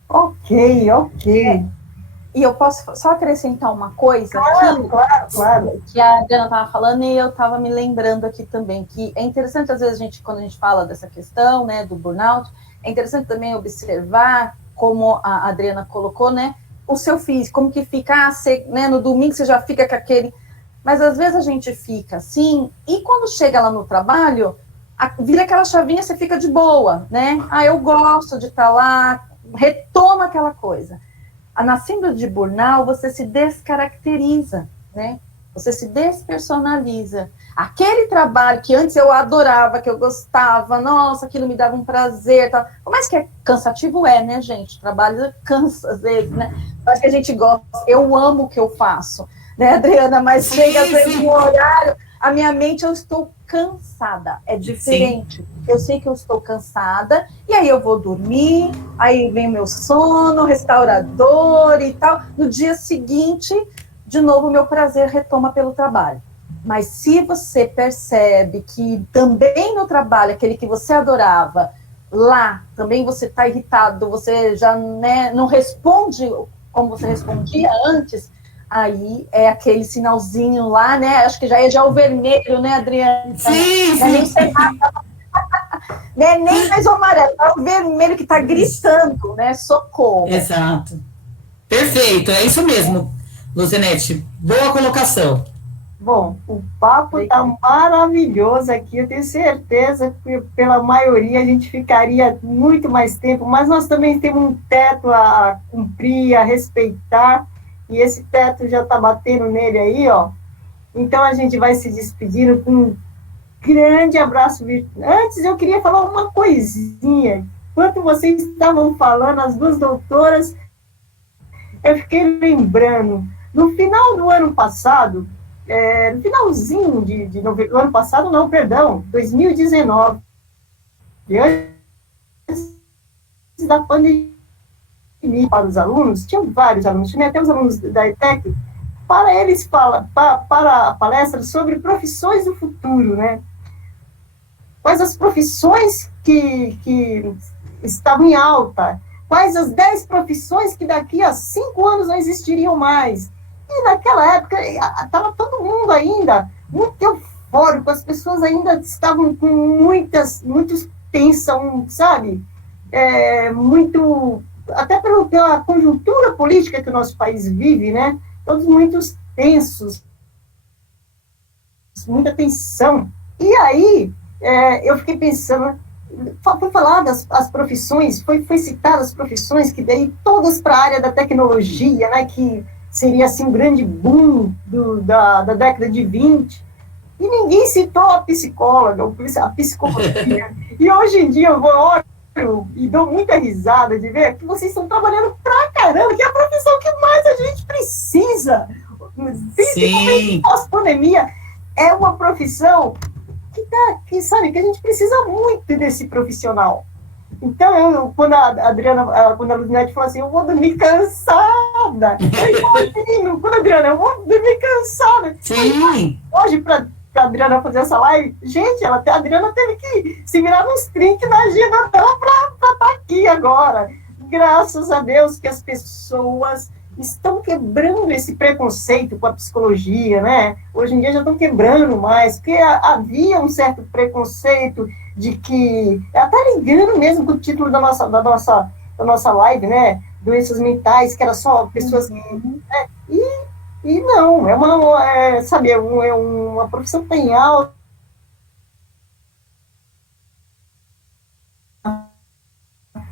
Ok. E eu posso só acrescentar uma coisa? Claro. Que a Adriana estava falando e eu estava me lembrando aqui também, que é interessante, às vezes, quando a gente fala dessa questão, né, do burnout, é interessante também observar, como a Adriana colocou, né, o seu físico, como que fica, né, no domingo você já fica com aquele... Mas, às vezes, a gente fica assim, e quando chega lá no trabalho, vira aquela chavinha, você fica de boa, né? Eu gosto de estar lá, retoma aquela coisa. Na síndrome de burnout, você se descaracteriza, né? Você se despersonaliza. Aquele trabalho que antes eu adorava, que eu gostava, nossa, aquilo me dava um prazer, tal. Por mais que é cansativo, né, gente? O trabalho cansa às vezes, né? Mas que a gente gosta. Eu amo o que eu faço, né, Adriana? Mas chega às vezes um horário, a minha mente, eu estou cansada, é diferente. Sim. Eu sei que eu estou cansada, e aí eu vou dormir, aí vem meu sono, restaurador e tal. No dia seguinte, de novo, meu prazer retoma pelo trabalho. Mas se você percebe que também no trabalho, aquele que você adorava, lá também você está irritado, você já, né, não responde como você respondia antes, aí é aquele sinalzinho lá, né? Acho que já é o vermelho, né, Adriana? Sim, não é nem nem mais o amarelo, é o vermelho que está gritando, né? Socorro. Exato. Perfeito, é isso mesmo, Luzenete. Boa colocação. Bom, o papo está maravilhoso aqui, eu tenho certeza que pela maioria a gente ficaria muito mais tempo, mas nós também temos um teto a cumprir, a respeitar, e esse teto já está batendo nele aí, ó. Então a gente vai se despedindo com um grande abraço virtual. Antes eu queria falar uma coisinha. Enquanto vocês estavam falando, as duas doutoras, eu fiquei lembrando, no final do ano passado, no finalzinho de novembro, ano passado, não, perdão, 2019, antes da pandemia, para os alunos, tinham vários alunos, tinha até os alunos da ETEC, para eles para a palestra sobre profissões do futuro, né? Quais as profissões que estavam em alta, quais as 10 profissões que daqui a 5 anos não existiriam mais. E naquela época, estava todo mundo ainda muito eufórico, as pessoas ainda estavam com muitos tensão, sabe? Até pela conjuntura política que o nosso país vive, né? Todos muito tensos, muita tensão. E aí, eu fiquei pensando, foi falado as profissões, foi citado as profissões que daí todas para a área da tecnologia, né? Que seria assim um grande boom da década de 20, e ninguém citou a psicóloga, a psicologia. E hoje em dia eu olho e dou muita risada de ver que vocês estão trabalhando pra caramba, que é a profissão que mais a gente precisa, principalmente pós-pandemia. É uma profissão que sabe, que a gente precisa muito desse profissional. Então, quando a Luzinete falou assim, eu vou dormir cansada. Eu imagino, quando a Adriana, eu vou dormir cansada. Sim. Hoje, para a Adriana fazer essa live, gente, a Adriana teve que se virar nos trinques na agenda dela para estar aqui agora. Graças a Deus que as pessoas estão quebrando esse preconceito com a psicologia, né? Hoje em dia já estão quebrando mais, porque havia um certo preconceito de que, até ligando mesmo com o título da nossa live, né? Doenças mentais, que era só pessoas que... E não, é uma profissão que tem alta.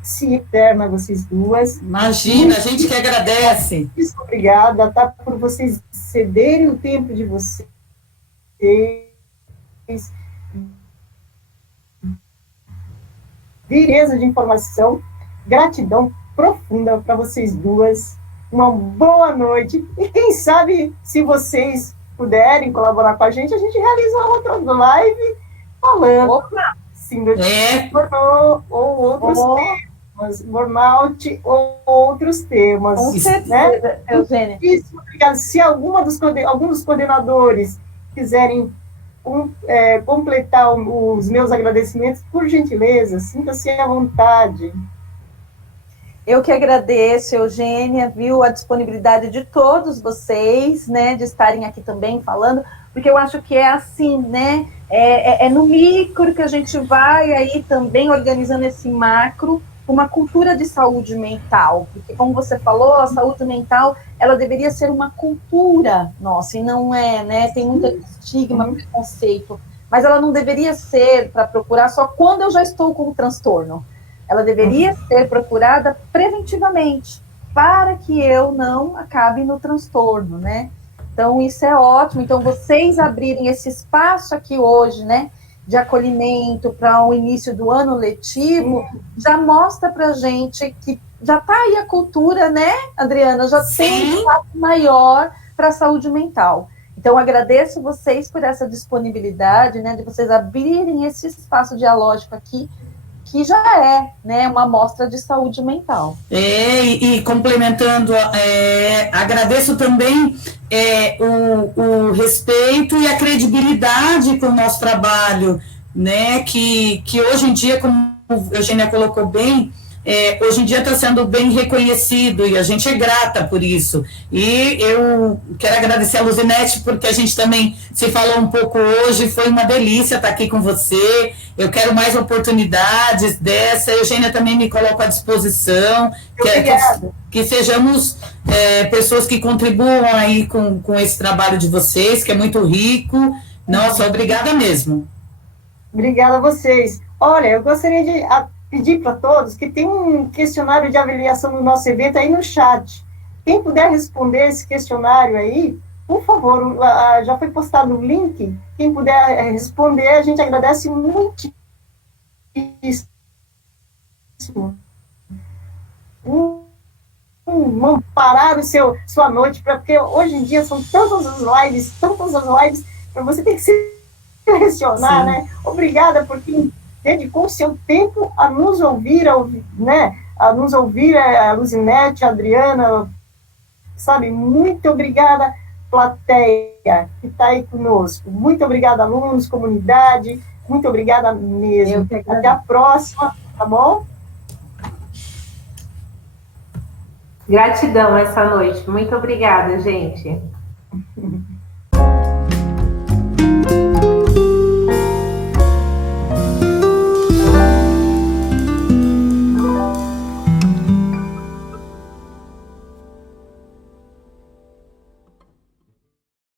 Se eterna vocês duas. Imagina, a gente que agradece. Muito obrigada, tá, por vocês cederem o tempo de vocês. Riqueza de informação, gratidão profunda para vocês duas, uma boa noite, e quem sabe, se vocês puderem colaborar com a gente realiza uma outra live falando síndrome ou outros temas, burnout ou outros temas. Com certeza, né? Eugênia. Obrigada. Se alguns dos coordenadores quiserem completar os meus agradecimentos, por gentileza, sinta-se à vontade. Eu que agradeço, Eugênia, viu, a disponibilidade de todos vocês, né, de estarem aqui também falando, porque eu acho que é assim, né, é no micro que a gente vai aí também organizando esse macro, uma cultura de saúde mental, porque como você falou, a saúde mental, ela deveria ser uma cultura nossa, e não é, né, tem muito estigma, preconceito, mas ela não deveria ser para procurar só quando eu já estou com o transtorno, ela deveria ser procurada preventivamente, para que eu não acabe no transtorno, né, então isso é ótimo, então vocês abrirem esse espaço aqui hoje, né, de acolhimento para o início do ano letivo, já mostra para a gente que já está aí a cultura, né, Adriana? Já tem um espaço maior para a saúde mental. Então, agradeço vocês por essa disponibilidade, né, de vocês abrirem esse espaço dialógico aqui, que já é, né, uma amostra de saúde mental. E complementando, agradeço também o respeito e a credibilidade com o nosso trabalho, né, que hoje em dia, como a Eugênia colocou bem, hoje em dia está sendo bem reconhecido e a gente é grata por isso. E eu quero agradecer a Luzinete, porque a gente também se falou um pouco hoje, foi uma delícia estar aqui com você. Eu quero mais oportunidades dessa. A Eugênia também me coloca à disposição. Que sejamos pessoas que contribuam aí com esse trabalho de vocês, que é muito rico. Nossa, obrigada mesmo. Obrigada a vocês. Olha, eu gostaria de pedir para todos que tem um questionário de avaliação no nosso evento aí no chat. Quem puder responder esse questionário aí, por favor, já foi postado o link. Quem puder responder, a gente agradece muitíssimo. Não parar sua noite, porque hoje em dia são tantas as lives, para você ter que se direcionar, né? Obrigada por quem dedicou o seu tempo a nos ouvir, né? A nos ouvir, a Luzinete, a Adriana, sabe? Muito obrigada, plateia, que está aí conosco. Muito obrigada, alunos, comunidade, muito obrigada mesmo. Até a próxima, tá bom? Gratidão essa noite. Muito obrigada, gente.